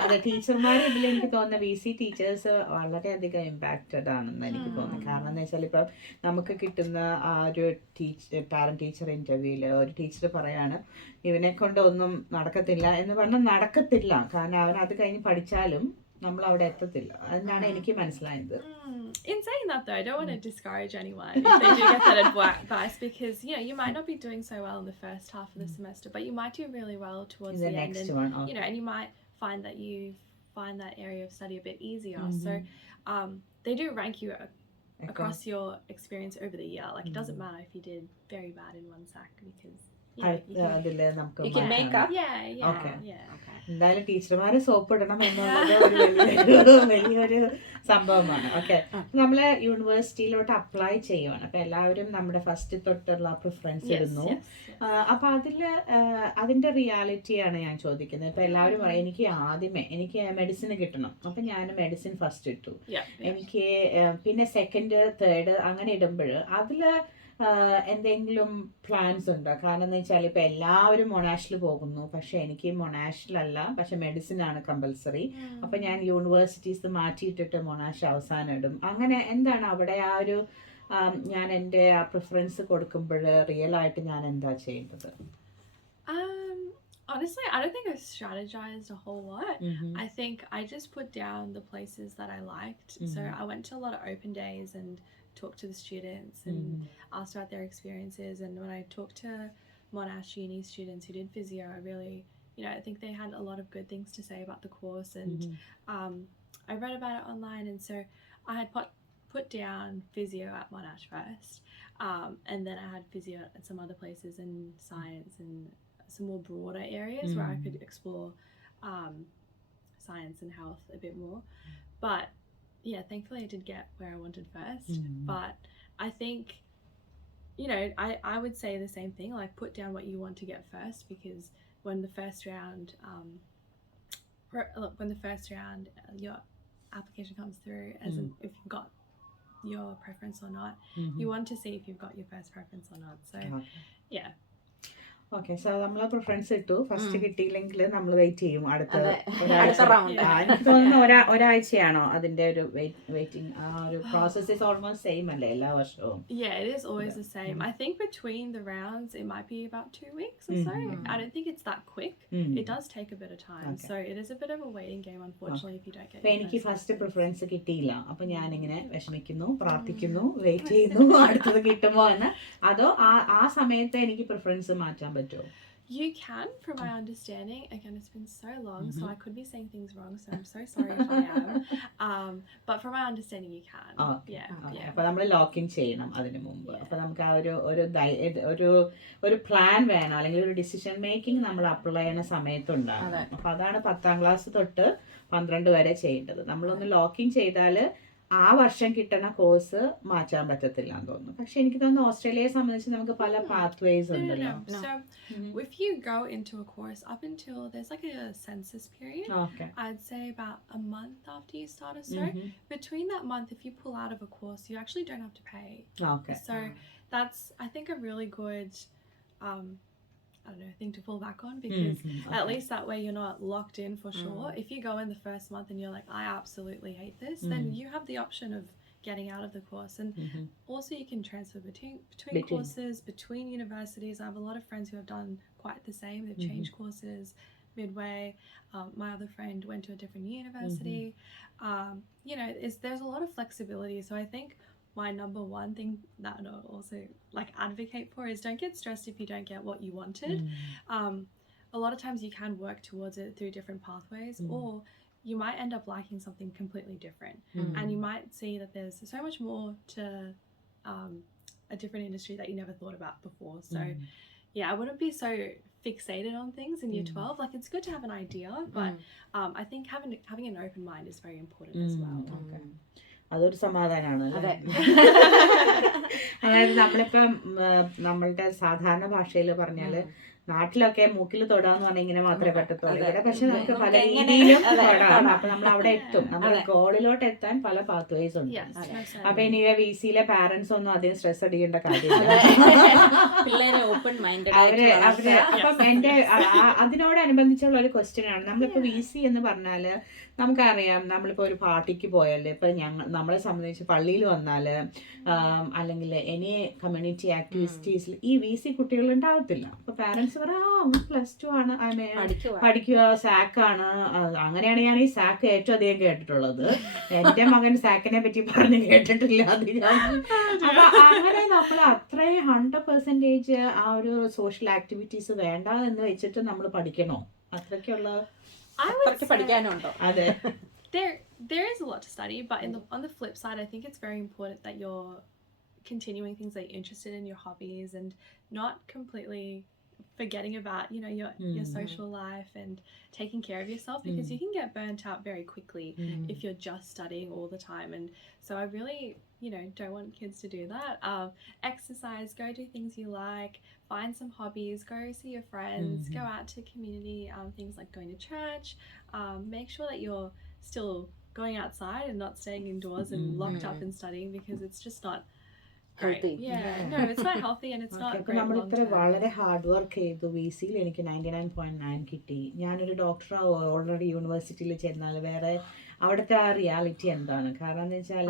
അതെ, ടീച്ചർമാർ ഇതിൽ എനിക്ക് തോന്നുന്ന VC ടീച്ചേഴ്സ് വളരെയധികം ഇമ്പാക്റ്റഡ് ആണെന്ന് എനിക്ക് തോന്നുന്നു. കാരണം എന്ന് വെച്ചാൽ ഇപ്പം നമുക്ക് കിട്ടുന്ന ആ ഒരു പാരന്റ് ടീച്ചർ ഇന്റർവ്യൂവിൽ ഒരു ടീച്ചർ പറയാണ് ഇവനെ കൊണ്ട് ഒന്നും നടക്കത്തില്ല എന്ന് പറഞ്ഞാൽ നടക്കത്തില്ല. കാരണം അവൻ അത് കഴിഞ്ഞ് പഠിച്ചാലും നമ്മൾ അവിടെ എത്തത്തില്ല. അതെന്നാണ് എനിക്ക് മനസ്സിലായത്. In saying that though, I don't want to discourage anyone if they do get that advice, because you might not be doing so well in the first half of the semester, but you might do really well towards the end, next and one, and you might find that you find that area of study a bit easier. So they do rank you across your experience over the year. Like it doesn't matter if you did very bad in one SAC, because you can make up. എന്തായാലും ടീച്ചർമാരെ സോപ്പിടണം എന്നുള്ളത് വലിയൊരു സംഭവമാണ്. ഓക്കെ, നമ്മള് യൂണിവേഴ്സിറ്റിയിലോട്ട് അപ്ലൈ ചെയ്യുവാണ്. അപ്പൊ എല്ലാവരും നമ്മുടെ ഫസ്റ്റ് തൊട്ടുള്ള പ്രിഫറൻസ് ഇടുന്നു. അപ്പൊ അതിന്റെ റിയാലിറ്റിയാണ് ഞാൻ ചോദിക്കുന്നത്. ഇപ്പൊ എല്ലാവരും പറയും എനിക്ക് മെഡിസിന് കിട്ടണം, അപ്പൊ ഞാൻ മെഡിസിൻ ഫസ്റ്റ് ഇട്ടു. എനിക്ക് പിന്നെ സെക്കൻഡ് തേർഡ് അങ്ങനെ ഇടുമ്പോൾ അതില് എന്തെങ്കിലും പ്ലാൻസ് ഉണ്ടോ? കാരണം എന്ന് വെച്ചാൽ ഇപ്പൊ എല്ലാവരും മൊണാഷിൽ പോകുന്നു, പക്ഷെ എനിക്ക് മൊണാഷിലല്ല, പക്ഷെ മെഡിസിൻ ആണ് കമ്പൽസറി. അപ്പൊ ഞാൻ യൂണിവേഴ്സിറ്റീസ് മാറ്റിയിട്ടിട്ട് മൊണാഷ് അവസാനം ഇടും. അങ്ങനെ എന്താണ് അവിടെ ആ ഒരു ഞാൻ എൻ്റെ ആ പ്രിഫറൻസ് കൊടുക്കുമ്പോൾ റിയൽ ആയിട്ട് ഞാൻ എന്താ ചെയ്യേണ്ടത്? Honestly, I don't think I strategized a whole lot. I think I just put down the places that I liked. So I went to a lot of open days and talked to the students and asked about their experiences. And when I talked to Monash Uni students who did physio, I really, I think they had a lot of good things to say about the course. And I read about it online, and so I had put down physio at Monash first, and then I had physio at some other places in science and some more broader areas where I could explore science and health a bit more. But yeah, thankfully I did get where I wanted first. But I think, you know, I would say the same thing, like put down what you want to get first, because when the first round your application comes through, as in if you've got your preference or not, you want to see if you've got your first preference or not. So yeah. Okay, so നമ്മൾ പ്രിഫറൻസ് ഇട്ടു. ഫസ്റ്റ് കിട്ടിയില്ലെങ്കിൽ നമ്മൾ വെയിറ്റ് ചെയ്യും അടുത്ത round. എനിക്ക് തോന്നുന്നു ഒരാഴ്ചയാണോ അതിന്റെ ഒരു വെയിറ്റിംഗ്? ആ ഒരു പ്രോസസ് ഇസ് ഓൾമോസ്റ്റ് സെയിം അല്ലേ എല്ലാ വർഷവും? Yeah, it is always the same. I think between the rounds it might be about 2 weeks or so. I don't think it's that quick. It does take a bit of time. So it is a bit of a waiting game, unfortunately, if you don't get അപ്പൊ എനിക്ക് first preference കിട്ടിയില്ല, അപ്പൊ ഞാനിങ്ങനെ വിഷമിക്കുന്നു, പ്രാർത്ഥിക്കുന്നു, വെയിറ്റ് ചെയ്യുന്നു അടുത്തത് കിട്ടുമോ എന്ന്. അതോ ആ സമയത്ത് എനിക്ക് പ്രിഫറൻസ് മാറ്റാൻ പറ്റുമോ? You can, from my understanding. Again, it's been so long, so I could be saying things wrong, so I'm so sorry if I am. But from my understanding, you can. അപ്പൊ നമ്മൾ ലോക്കിൻ ചെയ്യണം അതിന് മുമ്പ്. അപ്പൊ നമുക്ക് ആ ഒരു പ്ലാൻ വേണം, അല്ലെങ്കിൽ ഒരു ഡിസിഷൻ മേക്കിംഗ് നമ്മൾ അപ്ലൈ ചെയ്യുന്ന സമയത്തുണ്ടാകും. അപ്പൊ അതാണ് 10ാം ക്ലാസ് തൊട്ട് 12 വരെ ചെയ്യേണ്ടത്. നമ്മളൊന്ന് ലോക്കിൻ ചെയ്താല് ആ വർഷം കിട്ടുന്ന കോഴ്സ് മാറ്റാൻ പറ്റത്തില്ല എന്ന് തോന്നുന്നു. പക്ഷെ എനിക്ക് തോന്നുന്നു ഓസ്ട്രേലിയയെ സംബന്ധിച്ച് നമുക്ക് പല പാത്വേസ് ഉണ്ടല്ലോ. So if you go into a course up until there's like a census period, I'd say about a month after you start a cert. Between that month, if you pull out of a course, you actually don't have to pay. So that's, I think, a really good I don't know, thing to fall back on, because at least that way you're not locked in for sure. If you go in the first month and you're like, I absolutely hate this, then you have the option of getting out of the course. And also you can transfer between courses, between universities. I have a lot of friends who have done quite the same. They've changed courses midway. My other friend went to a different university. You know, there's a lot of flexibility. So I think my number one thing that I also like advocate for is don't get stressed if you don't get what you wanted. A lot of times you can work towards it through different pathways, or you might end up liking something completely different. And you might see that there's so much more to a different industry that you never thought about before. So yeah, I wouldn't be so fixated on things in year 12. Like, it's good to have an idea, but I think having an open mind is very important as well. അതൊരു സമാധാനമാണ്. അതായത് നമ്മളിപ്പം നമ്മളുടെ സാധാരണ ഭാഷയിൽ പറഞ്ഞാല് നാട്ടിലൊക്കെ മൂക്കിൽ തൊടാന്ന് പറഞ്ഞാൽ ഇങ്ങനെ മാത്രമേ പറ്റത്തുള്ളൂ. ഇവിടെ പക്ഷെ നമുക്ക് പല രീതിയിലും തൊടാം. അപ്പൊ നമ്മൾ അവിടെ എത്തും. നമ്മുടെ ഗോളിലോട്ട് എത്താൻ പല പാത്വേസ് ഉണ്ട്. അപ്പൊ ഇനി VCയിലെ പാരന്റ്സ് ഒന്നും അധികം സ്ട്രെസ് അടിക്കേണ്ട കാര്യമില്ല. അവര് അപ്പം എന്റെ അതിനോടനുബന്ധിച്ചുള്ള ഒരു ക്വസ്റ്റ്യൻ ആണ്. നമ്മളിപ്പോ VC എന്ന് പറഞ്ഞാല് നമുക്കറിയാം, നമ്മളിപ്പോൾ ഒരു പാർട്ടിക്ക് പോയാൽ, ഇപ്പം നമ്മളെ സംബന്ധിച്ച് പള്ളിയിൽ വന്നാൽ, അല്ലെങ്കിൽ എനി കമ്മ്യൂണിറ്റി ആക്ടിവിറ്റീസിൽ ഈ VC കുട്ടികൾ ഉണ്ടാവത്തില്ല. അപ്പോൾ പാരൻസ് പറയാം +2 ആണ്, പഠിക്കുക, സാക്കാണ്. അങ്ങനെയാണ് ഞാൻ ഈ സാക്ക് ഏറ്റവും അധികം കേട്ടിട്ടുള്ളത്. എൻ്റെ മകൻ സാക്കിനെ പറ്റി പറഞ്ഞ് കേട്ടിട്ടില്ല അധികം. അപ്പം അങ്ങനെ നമ്മൾ അത്രയും 100% ആ ഒരു സോഷ്യൽ ആക്ടിവിറ്റീസ് വേണ്ട എന്ന് വെച്ചിട്ട് നമ്മൾ പഠിക്കണോ? അത്രയ്ക്കുള്ള there is a lot to study, but on the flip side, I think it's very important that you're continuing things that you're interested in, your hobbies, and not completely forgetting about, you know, your social life and taking care of yourself, because you can get burnt out very quickly if you're just studying all the time. And so I really, you know, don't want kids to do that. Exercise, go do things you like, find some hobbies, go see your friends, go out to community things like going to church. Make sure that you're still going outside and not staying indoors and locked up and studying, because it's just not healthy. Yeah, no, it's not healthy and it's not great long term. വളരെ hard work ചെയ്തു. VCയിൽ എനിക്ക് 99.9 കിട്ടി. ഞാനൊരു doctor already യൂണിവേഴ്സിറ്റിയിൽ ചെന്നാൽ വേറെ അവിടുത്തെ ആ റിയാലിറ്റി എന്താണ്? കാരണം എന്ന് വെച്ചാൽ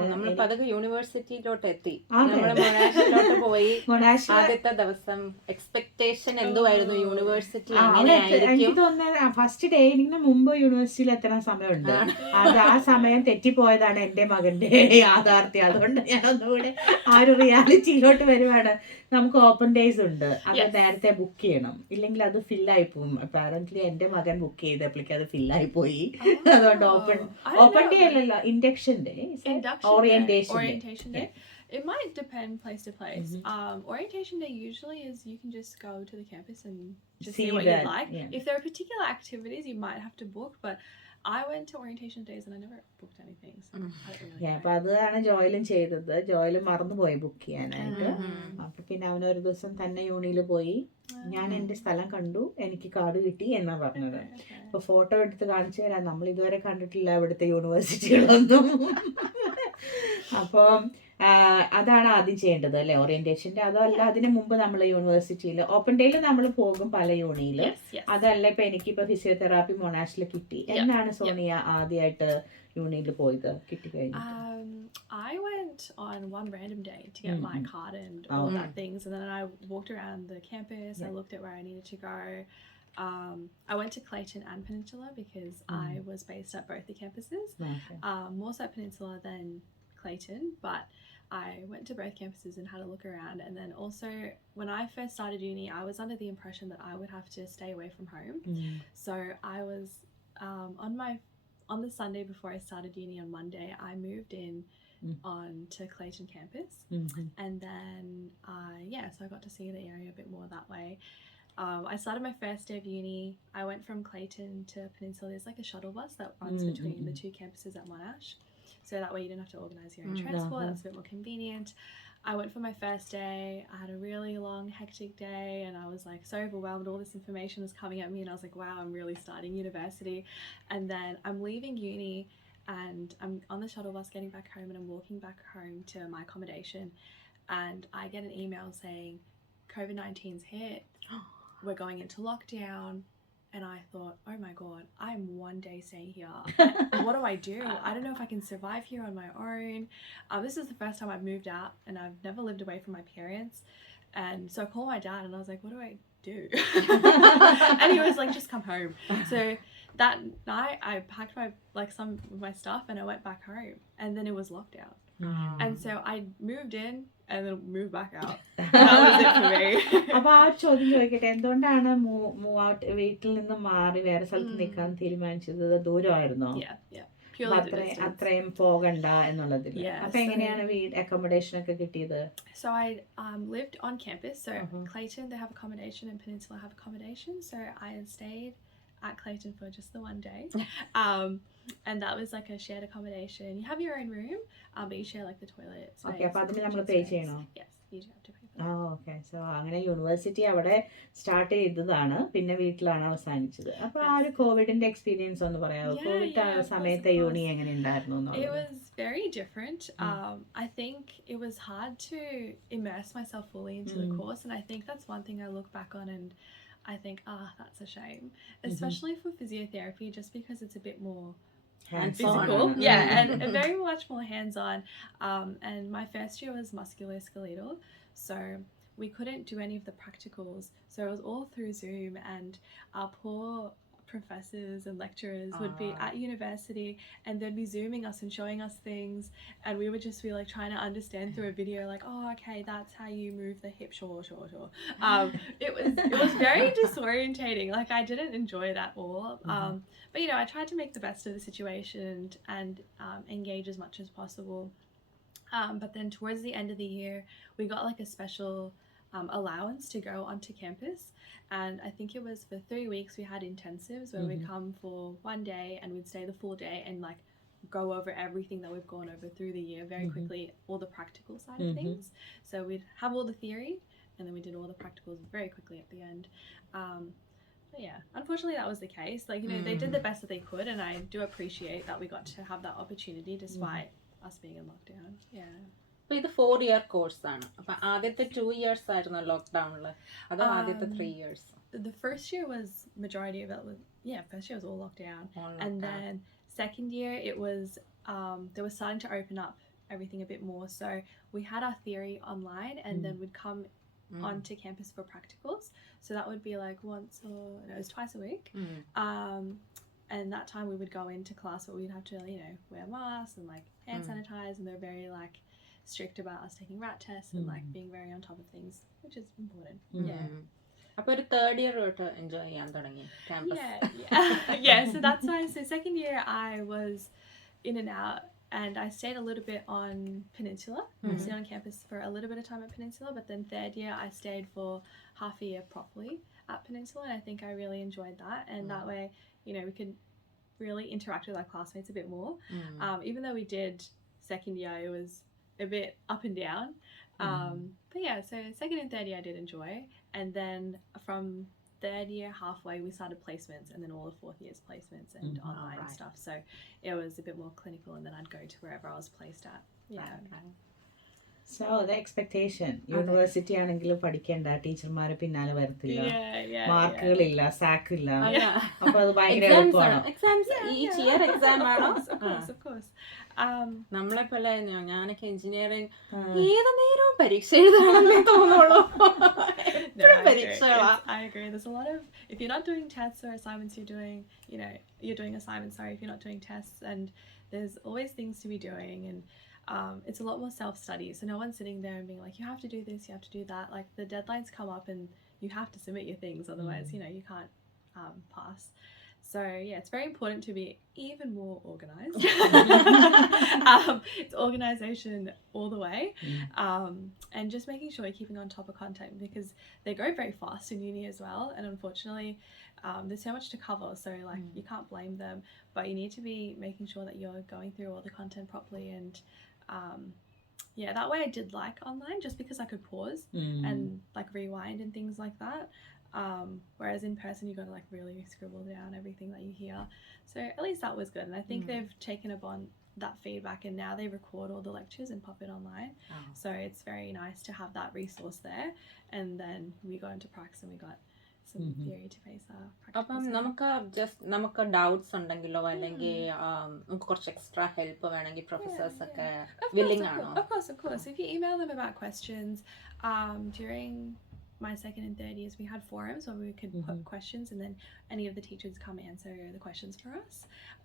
യൂണിവേഴ്സിറ്റിയിലോട്ട് എത്തി, മൊണാഷിലോട്ട് പോയി. ആദ്യത്തെ ദിവസം എക്സ്പെക്ടേഷൻ എന്തുവായിരുന്നു? യൂണിവേഴ്സിറ്റി എനിക്ക് തോന്നുന്നത് ഫസ്റ്റ് ഡേ ഇതിന് മുമ്പ് യൂണിവേഴ്സിറ്റിയിൽ എത്താൻ സമയമുണ്ട്. അത് ആ സമയം തെറ്റിപ്പോയതാണ് എൻ്റെ മകന്റെ യാഥാർത്ഥ്യം. അതുകൊണ്ട് ഞാൻ ഒന്നുകൂടെ ആ ഒരു റിയാലിറ്റിയിലോട്ട് വരുവാണ്. നമുക്ക് ഓപ്പൺ ഡേയ്സ് ഉണ്ട്, അത് നേരത്തെ ബുക്ക് ചെയ്യണം, ഇല്ലെങ്കിൽ അത് ഫില്ലായി പോകും. അപ്പാരന്റ്ലി എൻ്റെ മകൻ ബുക്ക് ചെയ്തപ്പോഴേക്കും അത് ഫില്ലായി പോയി. അതുകൊണ്ട് ഓപ്പൺ ഡേ അല്ലല്ലോ, induction day, orientation day. It might depend place to place. Orientation day usually is you can just go to the campus and just see what you like. If there are particular activities, you might have to book, but I went to orientation days and I never booked anything, so I don't really know. അപ്പൊ അതാണ് ജോയിലും ചെയ്തത്. ജോയിലും മറന്നുപോയി ബുക്ക് ചെയ്യാനായിട്ട്. അപ്പൊ പിന്നെ അവൻ ഒരു ദിവസം തന്നെ യൂണിയിൽ പോയി. ഞാൻ എന്റെ സ്ഥലം കണ്ടു, എനിക്ക് കാർഡ് കിട്ടി എന്നാ പറഞ്ഞത്. അപ്പൊ ഫോട്ടോ എടുത്ത് കാണിച്ചു തരാം, നമ്മൾ ഇതുവരെ കണ്ടിട്ടില്ല ഇവിടുത്തെ യൂണിവേഴ്സിറ്റികളൊന്നും. അപ്പം അതാണ് ആദ്യം ചെയ്യേണ്ടത് അല്ലെ, ഓറിയന്റേഷന്റെ. അതല്ല അതിന് മുമ്പ് നമ്മൾ യൂണിവേഴ്സിറ്റിയിൽ ഓപ്പൺ ഡേയിൽ നമ്മൾ പോകും പല യൂണിയില്. അതല്ല ഇപ്പൊ എനിക്കിപ്പോ ഫിസിയോതെറാപ്പി മൊണാഷിൽ കിട്ടി. എന്നാണ് സോണിയ ആദ്യമായിട്ട് യൂണിയിൽ പോയത് കിട്ടി കഴിഞ്ഞു? I went on one random day to get my card and all that things, and then I walked around the campus. I looked at where I needed to go. I went to Clayton and Peninsula because I was based at both the campuses. More so Peninsula than Clayton, but I went to both campuses and had a look around. And then also when I first started uni, I was under the impression that I would have to stay away from home. So I was on the Sunday before I started uni on Monday, I moved in on to Clayton campus, and then so I got to see the area a bit more that way. I started my first day of uni. I went from Clayton to Peninsula. There's like a shuttle bus that runs between the two campuses at Monash, so that way you don't have to organise your own transport. That's a bit more convenient. I went for my first day. I had a really long, hectic day, and I was like so overwhelmed. All this information was coming at me, and I was like, wow, I'm really starting university. And then I'm leaving uni, and I'm on the shuttle bus getting back home, and I'm walking back home to my accommodation, and I get an email saying COVID-19's hit. We're going into lockdown. And I thought, oh my God, I'm one day staying here. What do I do? I don't know if I can survive here on my own. This is the first time I've moved out, and I've never lived away from my parents. And so I called my dad and I was like, what do I do? And he was like, just come home. So that night I packed some of my stuff and I went back home, and then it was lockdown. And so I moved in and then moved back out. That was it for me. അപ്പൊ ആ ചോദ്യം ചോദിക്കട്ടെ, എന്തുകൊണ്ടാണ് move out, വീട്ടിൽ നിന്ന് മാറി വേറെ സ്ഥലത്ത് നിൽക്കാൻ തീരുമാനിച്ചത്? ദൂരമായിരുന്നോ? അത്രയും പോകണ്ട എന്നുള്ളതിൽ. അപ്പൊ എങ്ങനെയാണ് അക്കോമഡേഷൻ ഒക്കെ കിട്ടിയത്? So I lived on campus. So Clayton they have accommodation and Peninsula have accommodation. So I stayed at Clayton for just the one day. And that was like a shared accommodation. You have your own room, but you share like the toilet. Okay, അപ്പൊ അതിന് നമ്മൾ പേ ചെയ്യണോ? Yes, you do have to pay for that. Okay. So അങ്ങനെ യൂണിവേഴ്സിറ്റി അവിടെ സ്റ്റാർട്ട് ചെയ്തതാണ്, പിന്നെ വീട്ടിലാണ് അവസാനിച്ചത്. അപ്പൊ ആ ഒരു കോവിഡിന്റെ എക്സ്പീരിയൻസ് ഒന്ന് പറയാമോ? കോവിഡ് സമയത്തെ യൂണി എങ്ങനെ ഉണ്ടായിരുന്നു? It was very different. I think it was hard to immerse myself fully into the course, and I think that's one thing I look back on and I think, that's a shame, especially for physiotherapy, just because it's a bit more physical, and very much more hands-on. And my first year was musculoskeletal, so we couldn't do any of the practicals, so it was all through Zoom, and our poor professors and lecturers would be at university and they'd be zooming us and showing us things, and we would just be like trying to understand through a video, like, oh, okay, that's how you move the hip, sure. It was very disorientating. Like, I didn't enjoy it at all. But you know, I tried to make the best of the situation and engage as much as possible. But then towards the end of the year, we got like a special allowance to go onto campus, and I think it was for 3 weeks we had intensives where we'd come for one day and we'd stay the full day and like go over everything that we've gone over through the year very quickly, all the practical side of things. So we'd have all the theory and then we did all the practicals very quickly at the end. But yeah, unfortunately that was the case. Like, you know, they did the best that they could, and I do appreciate that we got to have that opportunity despite us being in lockdown. Yeah. അപ്പൊ ഇത് 4-year കോഴ്സാണ്. അപ്പൊ ആദ്യത്തെ 2 years ആയിരുന്നു ലോക്ക്ഡൌണില്, അതോ ആദ്യത്തെ 3 years? The first year was majority of it was first year was all locked down. And then second year it was they were starting to open up everything a bit more, so we had our theory online and then we'd come onto campus for practicals, so that would be like it was twice a week. And that time we would go into class, but we'd have to, you know, wear masks and like hand sanitize, and they're very like strict about us taking rat tests and like being very on top of things, which is important. അപ്പൊ ഒരു 3rd year തൊട്ട് എൻജോയ് ചെയ്യാൻ തുടങ്ങി campus? Yeah, so that's why. So second year I was in and out, and I stayed a little bit on Peninsula. I stayed on campus for a little bit of time at Peninsula, but then 3rd year I stayed for half a year properly at Peninsula, and I think I really enjoyed that. And that way, you know, we could really interact with our classmates a bit more. Even though we did second year, it was a bit up and down. But yeah, so second and third year I did enjoy, and then from third year halfway we started placements, and then all the fourth year's placements and online right. stuff. So it was a bit more clinical, and then I'd go to wherever I was placed at. Yeah. Right. So the expectation, university ആണെങ്കിലും പഠിക്കേണ്ട, ടീച്ചർമാരെ പിന്നാലെ വരത്തില്ല, മാർക്കുകളില്ല, സാക്കില്ല, അപ്പൊ അത് ഭയങ്കര എളുപ്പമാണോ? എക്സാംസ് ഈച്ച് ഇയർ എക്സാം ആണോ? Of course. നമ്മളെ പോലെ ഞാനൊക്കെ എഞ്ചിനീയറിംഗ് ഏത് നേരവും പരീക്ഷ എഴുതാണെന്നേ തോന്നുള്ളൂ. I agree. There's a lot of, if you're not doing tests or assignments, you're doing assignments, if you're not doing tests, and there's always things to be doing, and it's a lot more self-study, so no one's sitting there and being like, you have to do this, you have to do that. Like, the deadlines come up and you have to submit your things, otherwise you can't pass. So yeah, it's very important to be even more organized. It's organization all the way, and just making sure you're keeping on top of content, because they go very fast in uni as well, and unfortunately there's so much to cover, so like you can't blame them, but you need to be making sure that you're going through all the content properly. And yeah, that way I did like online, just because I could pause and like rewind and things like that. Whereas in person you got to like really scribble down everything that you hear. So at least that was good, and I think they've taken upon that feedback, and now they record all the lectures and pop it online. So it's very nice to have that resource there, and then we got into practice and we got some theory to face our practice. അപ്പം നമുക്ക് ഡൗട്ട്സ് ഉണ്ടെങ്കിലോ അല്ലെങ്കിൽ നമുക്ക് കുറച്ച് extra help വേണമെങ്കിൽ പ്രൊഫസേഴ്സ് ഒക്കെ വില്ലിംഗ് ആണോ? Of course. If you email them about questions, during my second and third years we had forums where we could put questions, and then any of the teachers come answer the questions for us,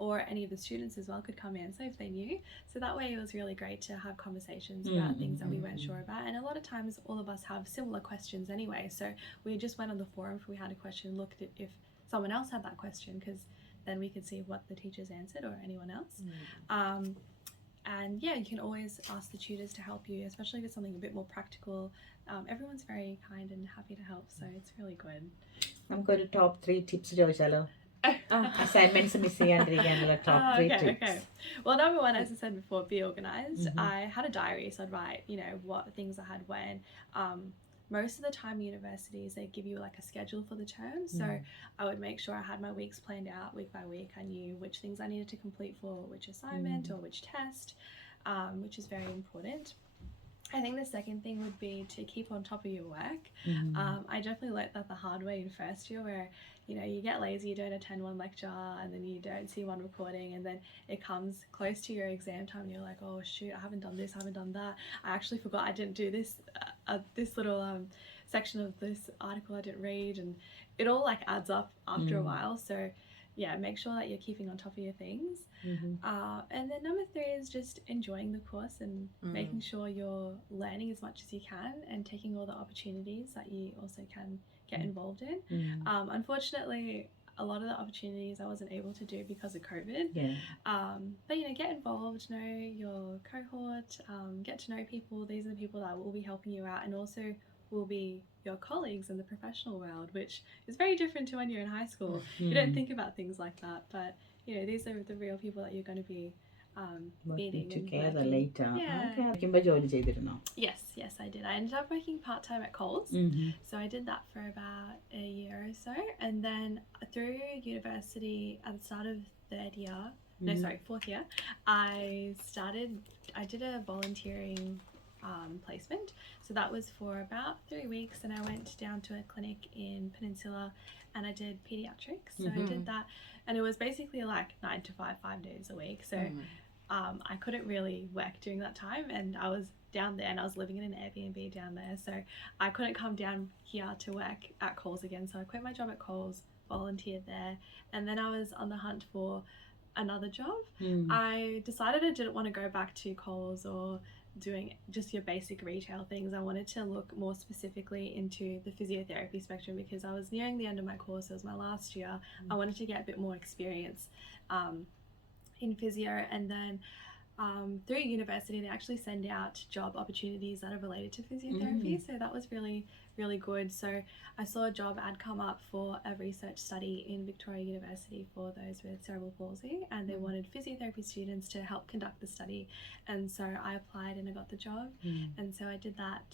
or any of the students as well could come answer if they knew. So that way it was really great to have conversations about things that we weren't sure about, and a lot of times all of us have similar questions anyway, so we just went on the forum if we had a question, looked at if someone else had that question, because then we could see what the teachers answered, or anyone else. And yeah, you can always ask the tutors to help you, especially if it's something a bit more practical. Everyone's very kind and happy to help, so it's really good. നമുക്കൊരു top 3 tips ചോദിച്ചാലോ? Assignments miss ചെയ്യാണ്ടിരിക്കാനുള്ള top 3 tips. Okay. Well, number one, as I said before, be organized. I had a diary, so I'd write, what things I had when. Most of the time universities, they give you like a schedule for the term, so I would make sure I had my weeks planned out week by week. I knew which things I needed to complete for which assignment or which test, which is very important. I think the second thing would be to keep on top of your work. I definitely learnt that the hard way in first year, where you get lazy, you don't attend one lecture, and then you don't see one recording, and then it comes close to your exam time and you're like, oh shoot, I haven't done this, I haven't done that, I actually forgot I didn't do this this little section of this article I didn't read, and it all like adds up after a while. So yeah, make sure that you're keeping on top of your things. And then number 3 is just enjoying the course and making sure you're learning as much as you can, and taking all the opportunities that you also can get involved in. Unfortunately, a lot of the opportunities I wasn't able to do because of COVID. But get involved, know your cohort, get to know people. These are the people that will be helping you out, and also will be your colleagues in the professional world, which is very different to when you're in high school. You don't think about things like that, but these are the real people that you're going to be meeting together and later. ജോലി ചെയ്തിരുന്നോ? Yes, I did. I ended up working part-time at Coles. So I did that for about a year or so, and then through university at the start of fourth year, I did a volunteering placement. So that was for about 3 weeks, and I went down to a clinic in Peninsula and I did pediatrics. So I did that, and it was basically like 9 to 5 days a week. So I couldn't really work during that time, and I was down there and I was living in an Airbnb down there, so I couldn't come down here to work at Coles again. So I quit my job at Coles, volunteered there, and then I was on the hunt for another job. I decided I didn't want to go back to Coles or doing just your basic retail things. I wanted to look more specifically into the physiotherapy spectrum, because I was nearing the end of my course. It was my last year. I wanted to get a bit more experience in physio, and then through university, they actually send out job opportunities that are related to physiotherapy. So that was really, really good. So I saw a job ad come up for a research study in Victoria University for those with cerebral palsy, and they wanted physiotherapy students to help conduct the study. And so I applied and I got the job. And so I did that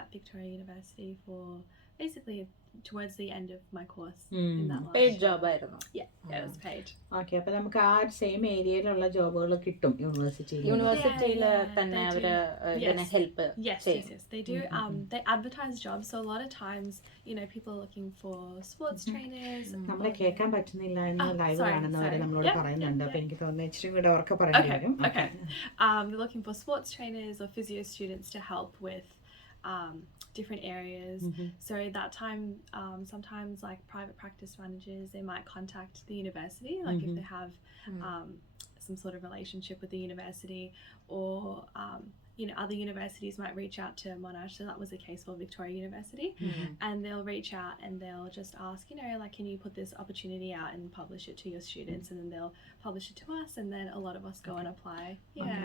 at Victoria University for basically towards the end of my course in that last Paid year. job ആയിരുന്നു. Yeah, it was paid. Okay, അപ്പൊ നമുക്ക് ആ സെയിം ഏരിയയിലുള്ള ജോബുകൾ കിട്ടും യൂണിവേഴ്സിറ്റിയിൽ. യൂണിവേഴ്സിറ്റിയിൽ Yeah, തന്നെ they അവര് do. ഇതിനെ help Yes, they do. They advertise jobs, so a lot of times, you know, people are looking for sports trainers. നമ്മളെ കേൾക്കാൻ പറ്റുന്നില്ല എന്ന് ലൈവ് sorry, കാണുന്നവരെ sorry. നമ്മളോട് Yeah, പറയുന്നുണ്ട്. yeah, അപ്പൊ എനിക്ക് തോന്നുന്നു ഇച്ചിരി കൂടെ അവർക്ക് പറയേണ്ടി Okay, വരും. okay. They're looking for sports trainers or physio students to help with different areas. So that time, sometimes like private practice managers, they might contact the university, like if they have some sort of relationship with the university, or you know, other universities might reach out to Monash. So that was the case for Victoria University. And they'll reach out and they'll just ask, you know, like, can you put this opportunity out and publish it to your students? And then they'll publish it to us, and then a lot of us go and apply.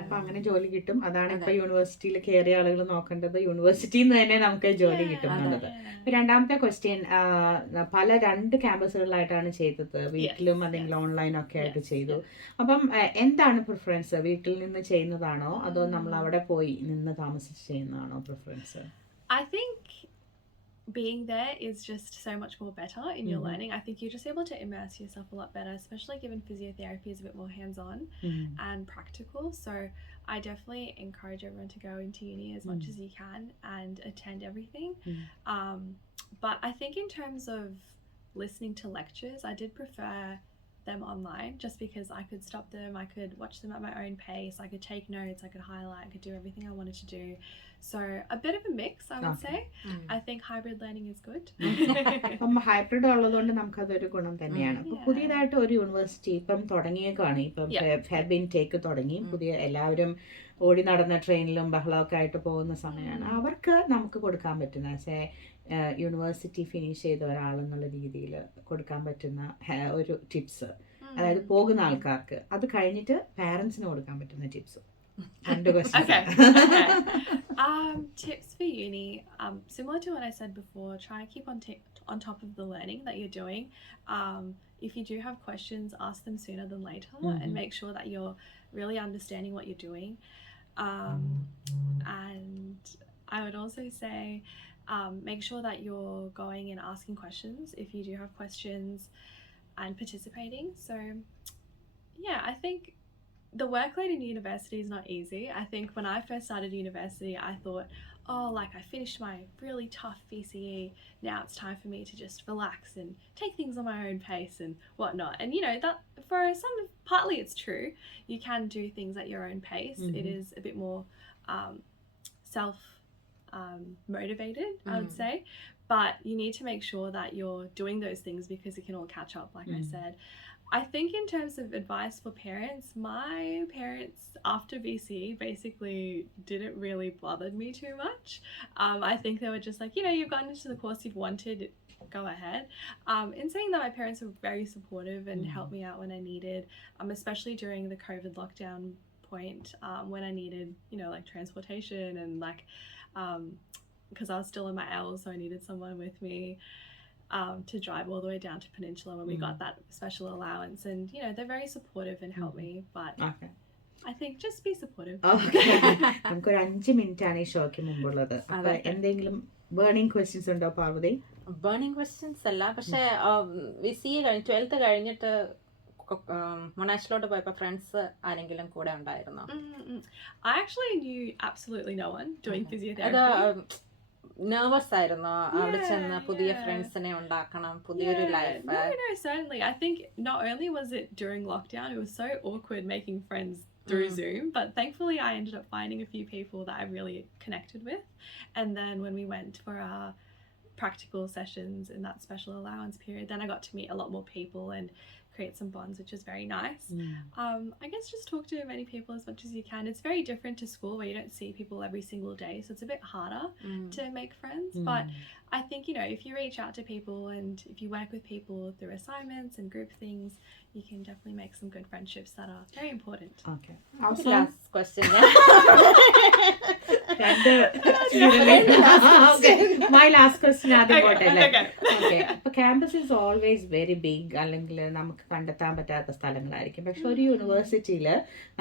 അപ്പൊ അങ്ങനെ ജോലി കിട്ടും. അതാണ് ഇപ്പൊ യൂണിവേഴ്സിറ്റിയിൽ കയറിയ ആളുകൾ നോക്കേണ്ടത്. യൂണിവേഴ്സിറ്റിയിൽ നിന്ന് തന്നെ നമുക്ക് ജോലി കിട്ടും എന്നുള്ളത്. രണ്ടാമത്തെ ക്വസ്റ്റ്യൻ, പല 2 ക്യാമ്പസുകളിലായിട്ടാണ് ചെയ്തത്. വീട്ടിലും അല്ലെങ്കിൽ ഓൺലൈനും ഒക്കെ ആയിട്ട് ചെയ്തു. അപ്പം എന്താണ് പ്രിഫറൻസ്? വീട്ടിൽ നിന്ന് ചെയ്യുന്നതാണോ അതോ നമ്മൾ അവിടെ പോയി നിന്ന് താമസിച്ച് ചെയ്യുന്നതാണോ preference? I think being there is just so much more better in your learning. I think you're just able to immerse yourself a lot better, especially given physiotherapy is a bit more hands-on and practical. So I definitely encourage everyone to go into uni as much as you can and attend everything. But I think in terms of listening to lectures, I did prefer them online, just because I could stop them, I could watch them at my own pace, I could take notes, I could highlight, I could do everything I wanted to do. So a bit of a mix, I would say. I think hybrid learning is good. അപ്പം ഹൈബ്രിഡ് ഉള്ളതുകൊണ്ട് നമുക്കതൊരു ഗുണം തന്നെയാണ്. അപ്പൊ പുതിയതായിട്ട് ഒരു യൂണിവേഴ്സിറ്റി ഇപ്പം തുടങ്ങിയേക്കാണ്. ഇപ്പം ഫെബ് ഇൻടേക്ക് തുടങ്ങി. പുതിയ എല്ലാവരും ഓടി നടന്ന ട്രെയിനിലും ബഹളമൊക്കെ ആയിട്ട് പോകുന്ന സമയമാണ്. അവർക്ക് നമുക്ക് കൊടുക്കാൻ പറ്റുന്ന യൂണിവേഴ്സിറ്റി ഫിനിഷ് ചെയ്ത ഒരാളെന്നുള്ള രീതിയിൽ കൊടുക്കാൻ പറ്റുന്ന ഒരു ടിപ്സ്, അതായത് പോകുന്ന ആൾക്കാർക്ക്, അത് കഴിഞ്ഞിട്ട് പാരന്റ്സിന് കൊടുക്കാൻ പറ്റുന്ന tips. Okay. Tips for uni, similar to what I said before, try and keep on top of the learning that you're doing. If you do have questions, ask them sooner than later, and make sure that you're really understanding what you're doing. And I would also say, make sure that you're going and asking questions if you do have questions, and participating. So yeah, I think the workload in university is not easy. I think when I first started university, I thought, oh, like I finished my really tough VCE, now it's time for me to just relax and take things on my own pace and whatnot. And you know, that for some, partly it's true. You can do things at your own pace. It is a bit more self motivated, I would say. But you need to make sure that you're doing those things because it can all catch up, like I said. I think in terms of advice for parents, my parents after VCE basically didn't really bother me too much. I think they were just like, you know, you've gotten into the course you've wanted, go ahead. In saying that, my parents were very supportive and helped me out when I needed, especially during the COVID lockdown point, when I needed, you know, like transportation and like, because I was still in my L, so I needed someone with me. To drive all the way down to Peninsula when we got that special allowance, and you know, they're very supportive and help me, but I think just be supportive. നമുക്കൊരു 5 മിനിറ്റ് ആണ് ഈ ഷോയ്ക്ക് മുമ്പുള്ളത്. അപ്പൊ എന്തെങ്കിലും burning questions ഉണ്ടോ Parvathi? Burning questions അല്ല, പക്ഷെ VCE കഴിഞ്ഞ് 12th കഴിഞ്ഞിട്ട് മൊനാഷിലോട്ട് പോയപ്പോ ഫ്രണ്ട്സ് ആരെങ്കിലും കൂടെ ഉണ്ടായിരുന്നോ? I actually knew absolutely no one doing physiotherapy. Nervous ആയിരുന്നോ അവിടെ ചെന്ന് പുതിയ ഫ്രണ്ട്സിനെ ഉണ്ടാക്കണം, പുതിയൊരു life? No, certainly. I think not only was it during lockdown, it was so awkward making friends through Zoom, but thankfully I ended up finding a few people that I really connected with. And then when we went for our practical sessions in that special allowance period, then I got to meet a lot more people and create some bonds, which is very nice. I guess just talk to as many people as much as you can. It's very different to school where you don't see people every single day, so it's a bit harder to make friends. But I think, you know, if you reach out to people and if you work with people through assignments and group things, you can definitely make some good friendships that are very important. Okay. Last question My last question ആദ്യം പോട്ടെ അല്ലേ? Okay. Okay. അപ്പൊ campus is always very big, അല്ലെങ്കിൽ നമുക്ക് കണ്ടെത്താൻ പറ്റാത്ത സ്ഥലങ്ങളായിരിക്കും. പക്ഷെ ഒരു യൂണിവേഴ്സിറ്റിയിൽ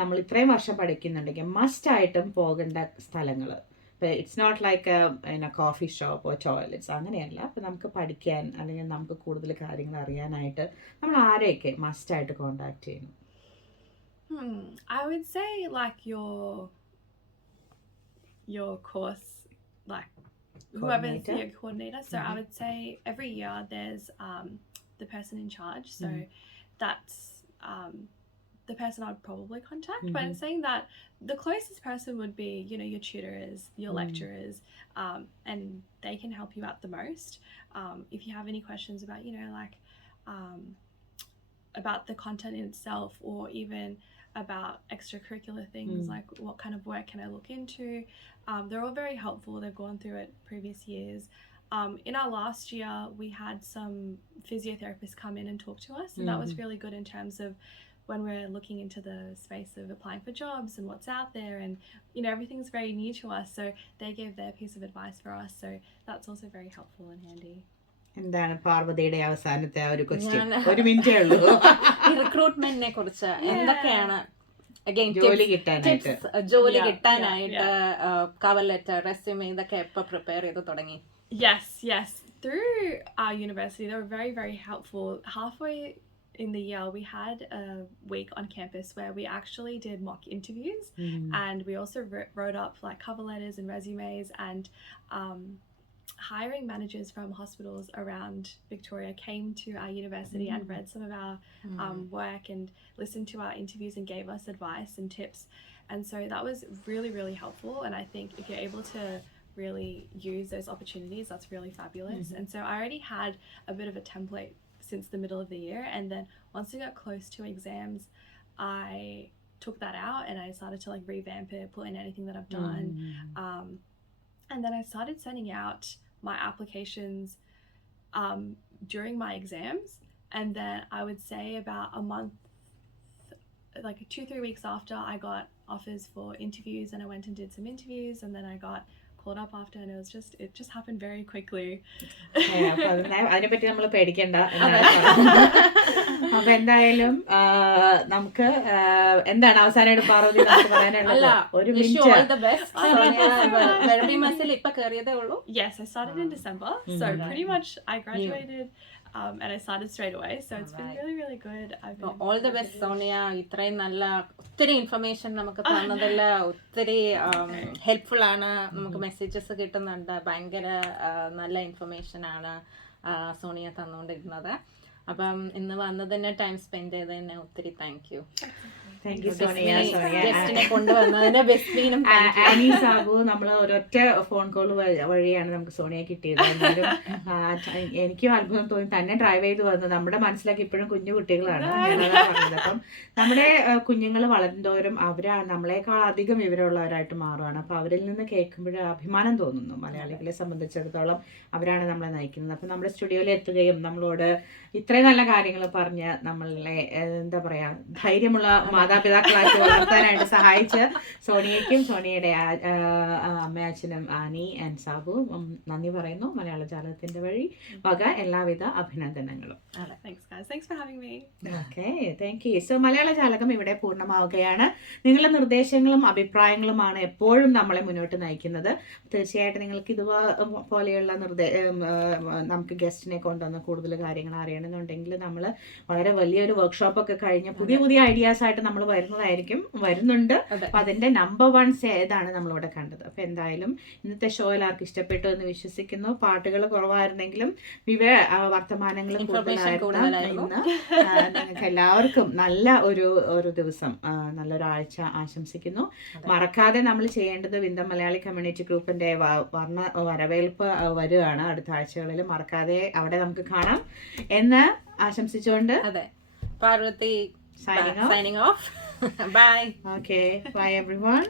നമ്മൾ ഇത്രയും വർഷം പഠിക്കുന്നുണ്ടെങ്കിൽ മസ്റ്റ് ആയിട്ടും പോകേണ്ട സ്ഥലങ്ങൾ, it's not like coffee shop or toilets, അങ്ങനെയല്ല. അപ്പം നമുക്ക് പഠിക്കാൻ അല്ലെങ്കിൽ നമുക്ക് കൂടുതൽ കാര്യങ്ങൾ അറിയാനായിട്ട് നമ്മൾ ആരെയൊക്കെ മസ്റ്റ് ആയിട്ട് കോണ്ടാക്ട് ചെയ്യുന്നു? I would say like your course, like whoever's Coordinator. your coordinator. So I would say every year there's the person in charge. So that's the person I would probably contact. But in saying that, the closest person would be, your tutors, your lecturers, and they can help you out the most. If you have any questions about, about the content in itself, or even about extracurricular things, like what kind of work can I look into, they're all very helpful. They've gone through it previous years. In our last year, we had some physiotherapists come in and talk to us, and that was really good in terms of when we're looking into the space of applying for jobs and what's out there, and everything's very new to us, so they gave their piece of advice for us, so that's also very helpful and handy. എന്താണ് പാർവതിയുടെ അവസാനത്തെ ഒരു ക്വസ്റ്റ്യൻ? ഒരു മിനിറ്റേ ഉള്ളൂ. റിക്രൂട്ട്മെന്റിനെ കുറിച്ച് എന്തൊക്കെയാണ് ജോലി കിട്ടാനായിട്ട് ജോലി കിട്ടാനായിട്ട് കവർ ലെറ്റർ, റെസ്യൂമെ, ഇതൊക്കെ എപ്പോൾ പ്രിപ്പയർ ചെയ്ത് തുടങ്ങി? Yes. Through our university, they were very, very helpful. Halfway in the year, we had a week on campus where we actually did mock interviews, and we also wrote up like cover letters and resumes, and hiring managers from hospitals around Victoria came to our university and read some of our work and listened to our interviews and gave us advice and tips. And so that was really, really helpful. And I think if you're able to really use those opportunities, that's really fabulous. And so I already had a bit of a template since the middle of the year. And then once we got close to exams, I took that out and I started to like revamp it, put in anything that I've done. And then I started sending out my applications during my exams, and then I would say about a month, like 2-3 weeks after, I got offers for interviews, and I went and did some interviews, and then I got called up after, and it just happened very quickly. അതിനെപ്പറ്റി നമ്മൾ പേടിക്കണ്ട. അപ്പൊ എന്തായാലും നമുക്ക് എന്താണ് അവസാനമായിട്ട് പാർവതി നമുക്ക് പറയാനുള്ളത്? ഒരു minute. Yes, I started in December, so pretty much I graduated and I started straight away, so it's been really, really good. All the best, Sonia. ഇത്രയും നല്ല ഒത്തിരി ഇൻഫർമേഷൻ നമുക്ക് തന്നതിൽ ഒത്തിരി ഹെൽപ്ഫുൾ ആണ്. നമുക്ക് മെസ്സേജസ് കിട്ടുന്നുണ്ട്. ഭയങ്കര നല്ല ഇൻഫർമേഷൻ ആണ് സോണിയ തന്നുകൊണ്ടിരുന്നത്. അപ്പം ഇന്ന് വന്നതിന് ടൈം സ്പെൻഡ് ചെയ്തതിന് ഒത്തിരി താങ്ക് യു. കൊണ്ടുവന്നതിന് ബെസ്റ്റിനും ആനി സാബു നമ്മൾ ഒരൊറ്റ ഫോൺ കോൾ വഴിയാണ് നമുക്ക് സോണിയെ കിട്ടിയത്. എന്നാലും എനിക്കും അത്ഭുതം തോന്നി. തന്നെ ഡ്രൈവ് ചെയ്ത് വന്നത്. നമ്മുടെ മനസ്സിലാക്കി ഇപ്പോഴും കുഞ്ഞു കുട്ടികളാണ് ഞാനതാ പറഞ്ഞത്. അപ്പം നമ്മുടെ കുഞ്ഞുങ്ങൾ വളരുന്തോറും അവരാണ് നമ്മളെക്കാൾ അധികം വിവരമുള്ളവരായിട്ട് മാറുകയാണ്. അപ്പം അവരിൽ നിന്ന് കേൾക്കുമ്പോൾ അഭിമാനം തോന്നുന്നു. മലയാളികളെ സംബന്ധിച്ചിടത്തോളം അവരാണ് നമ്മളെ നയിക്കുന്നത്. അപ്പം നമ്മുടെ സ്റ്റുഡിയോയിൽ എത്തുകയും നമ്മളോട് ഇത്രയും നല്ല കാര്യങ്ങൾ പറഞ്ഞ് നമ്മളെ എന്താ പറയാ ധൈര്യമുള്ള മാതാപിതാക്കളാക്കി വളർത്താനായിട്ട് സഹായിച്ച സോണിയയ്ക്കും സോണിയയുടെ അമ്മയച്ഛനും ആനി ആൻഡ് സാബു നന്ദി പറയുന്നു. മലയാള ജാലകത്തിന്റെ വഴി വക എല്ലാവിധ അഭിനന്ദനങ്ങളും. Thanks for having me. Okay, thank you. So മലയാള ജാലകം ഇവിടെ പൂർണ്ണമാവുകയാണ്. നിങ്ങളുടെ നിർദ്ദേശങ്ങളും അഭിപ്രായങ്ങളുമാണ് എപ്പോഴും നമ്മളെ മുന്നോട്ട് നയിക്കുന്നത്. തീർച്ചയായിട്ടും നിങ്ങൾക്ക് ഇതുപോലെയുള്ള നമുക്ക് ഗസ്റ്റിനെ കൊണ്ടുവന്ന് കൂടുതൽ കാര്യങ്ങൾ അറിയണമെന്നുണ്ടെങ്കിൽ നമ്മൾ വളരെ വലിയൊരു വർക്ക്ഷോപ്പൊക്കെ കഴിഞ്ഞ് പുതിയ പുതിയ ഐഡിയാസ് ആയിട്ട് നമ്മൾ വരുന്നുണ്ട്. അപ്പൊ അതിന്റെ നമ്പർ 1 ഏതാണ് നമ്മളിവിടെ കണ്ടത്. അപ്പൊ എന്തായാലും ഇന്നത്തെ ഷോ എല്ലാവർക്കും ഇഷ്ടപ്പെട്ടു എന്ന് വിശ്വസിക്കുന്നു. പാട്ടുകൾ കുറവായിരുന്നെങ്കിലും വർത്തമാനങ്ങൾ കൂടുതലായിരുന്നു. ഇന്ന് നിങ്ങൾക്ക് എല്ലാവർക്കും നല്ല ഒരു ദിവസം, നല്ലൊരാഴ്ച ആശംസിക്കുന്നു. മറക്കാതെ നമ്മൾ ചെയ്യേണ്ടത് വിന്ദം മലയാളി കമ്മ്യൂണിറ്റി ഗ്രൂപ്പിന്റെ വരവേൽപ്പ് വരികയാണ് അടുത്ത ആഴ്ചകളിൽ. മറക്കാതെ അവിടെ നമുക്ക് കാണാം എന്ന് ആശംസിച്ചുകൊണ്ട് Parvathi signing off. Bye. Okay, bye everyone.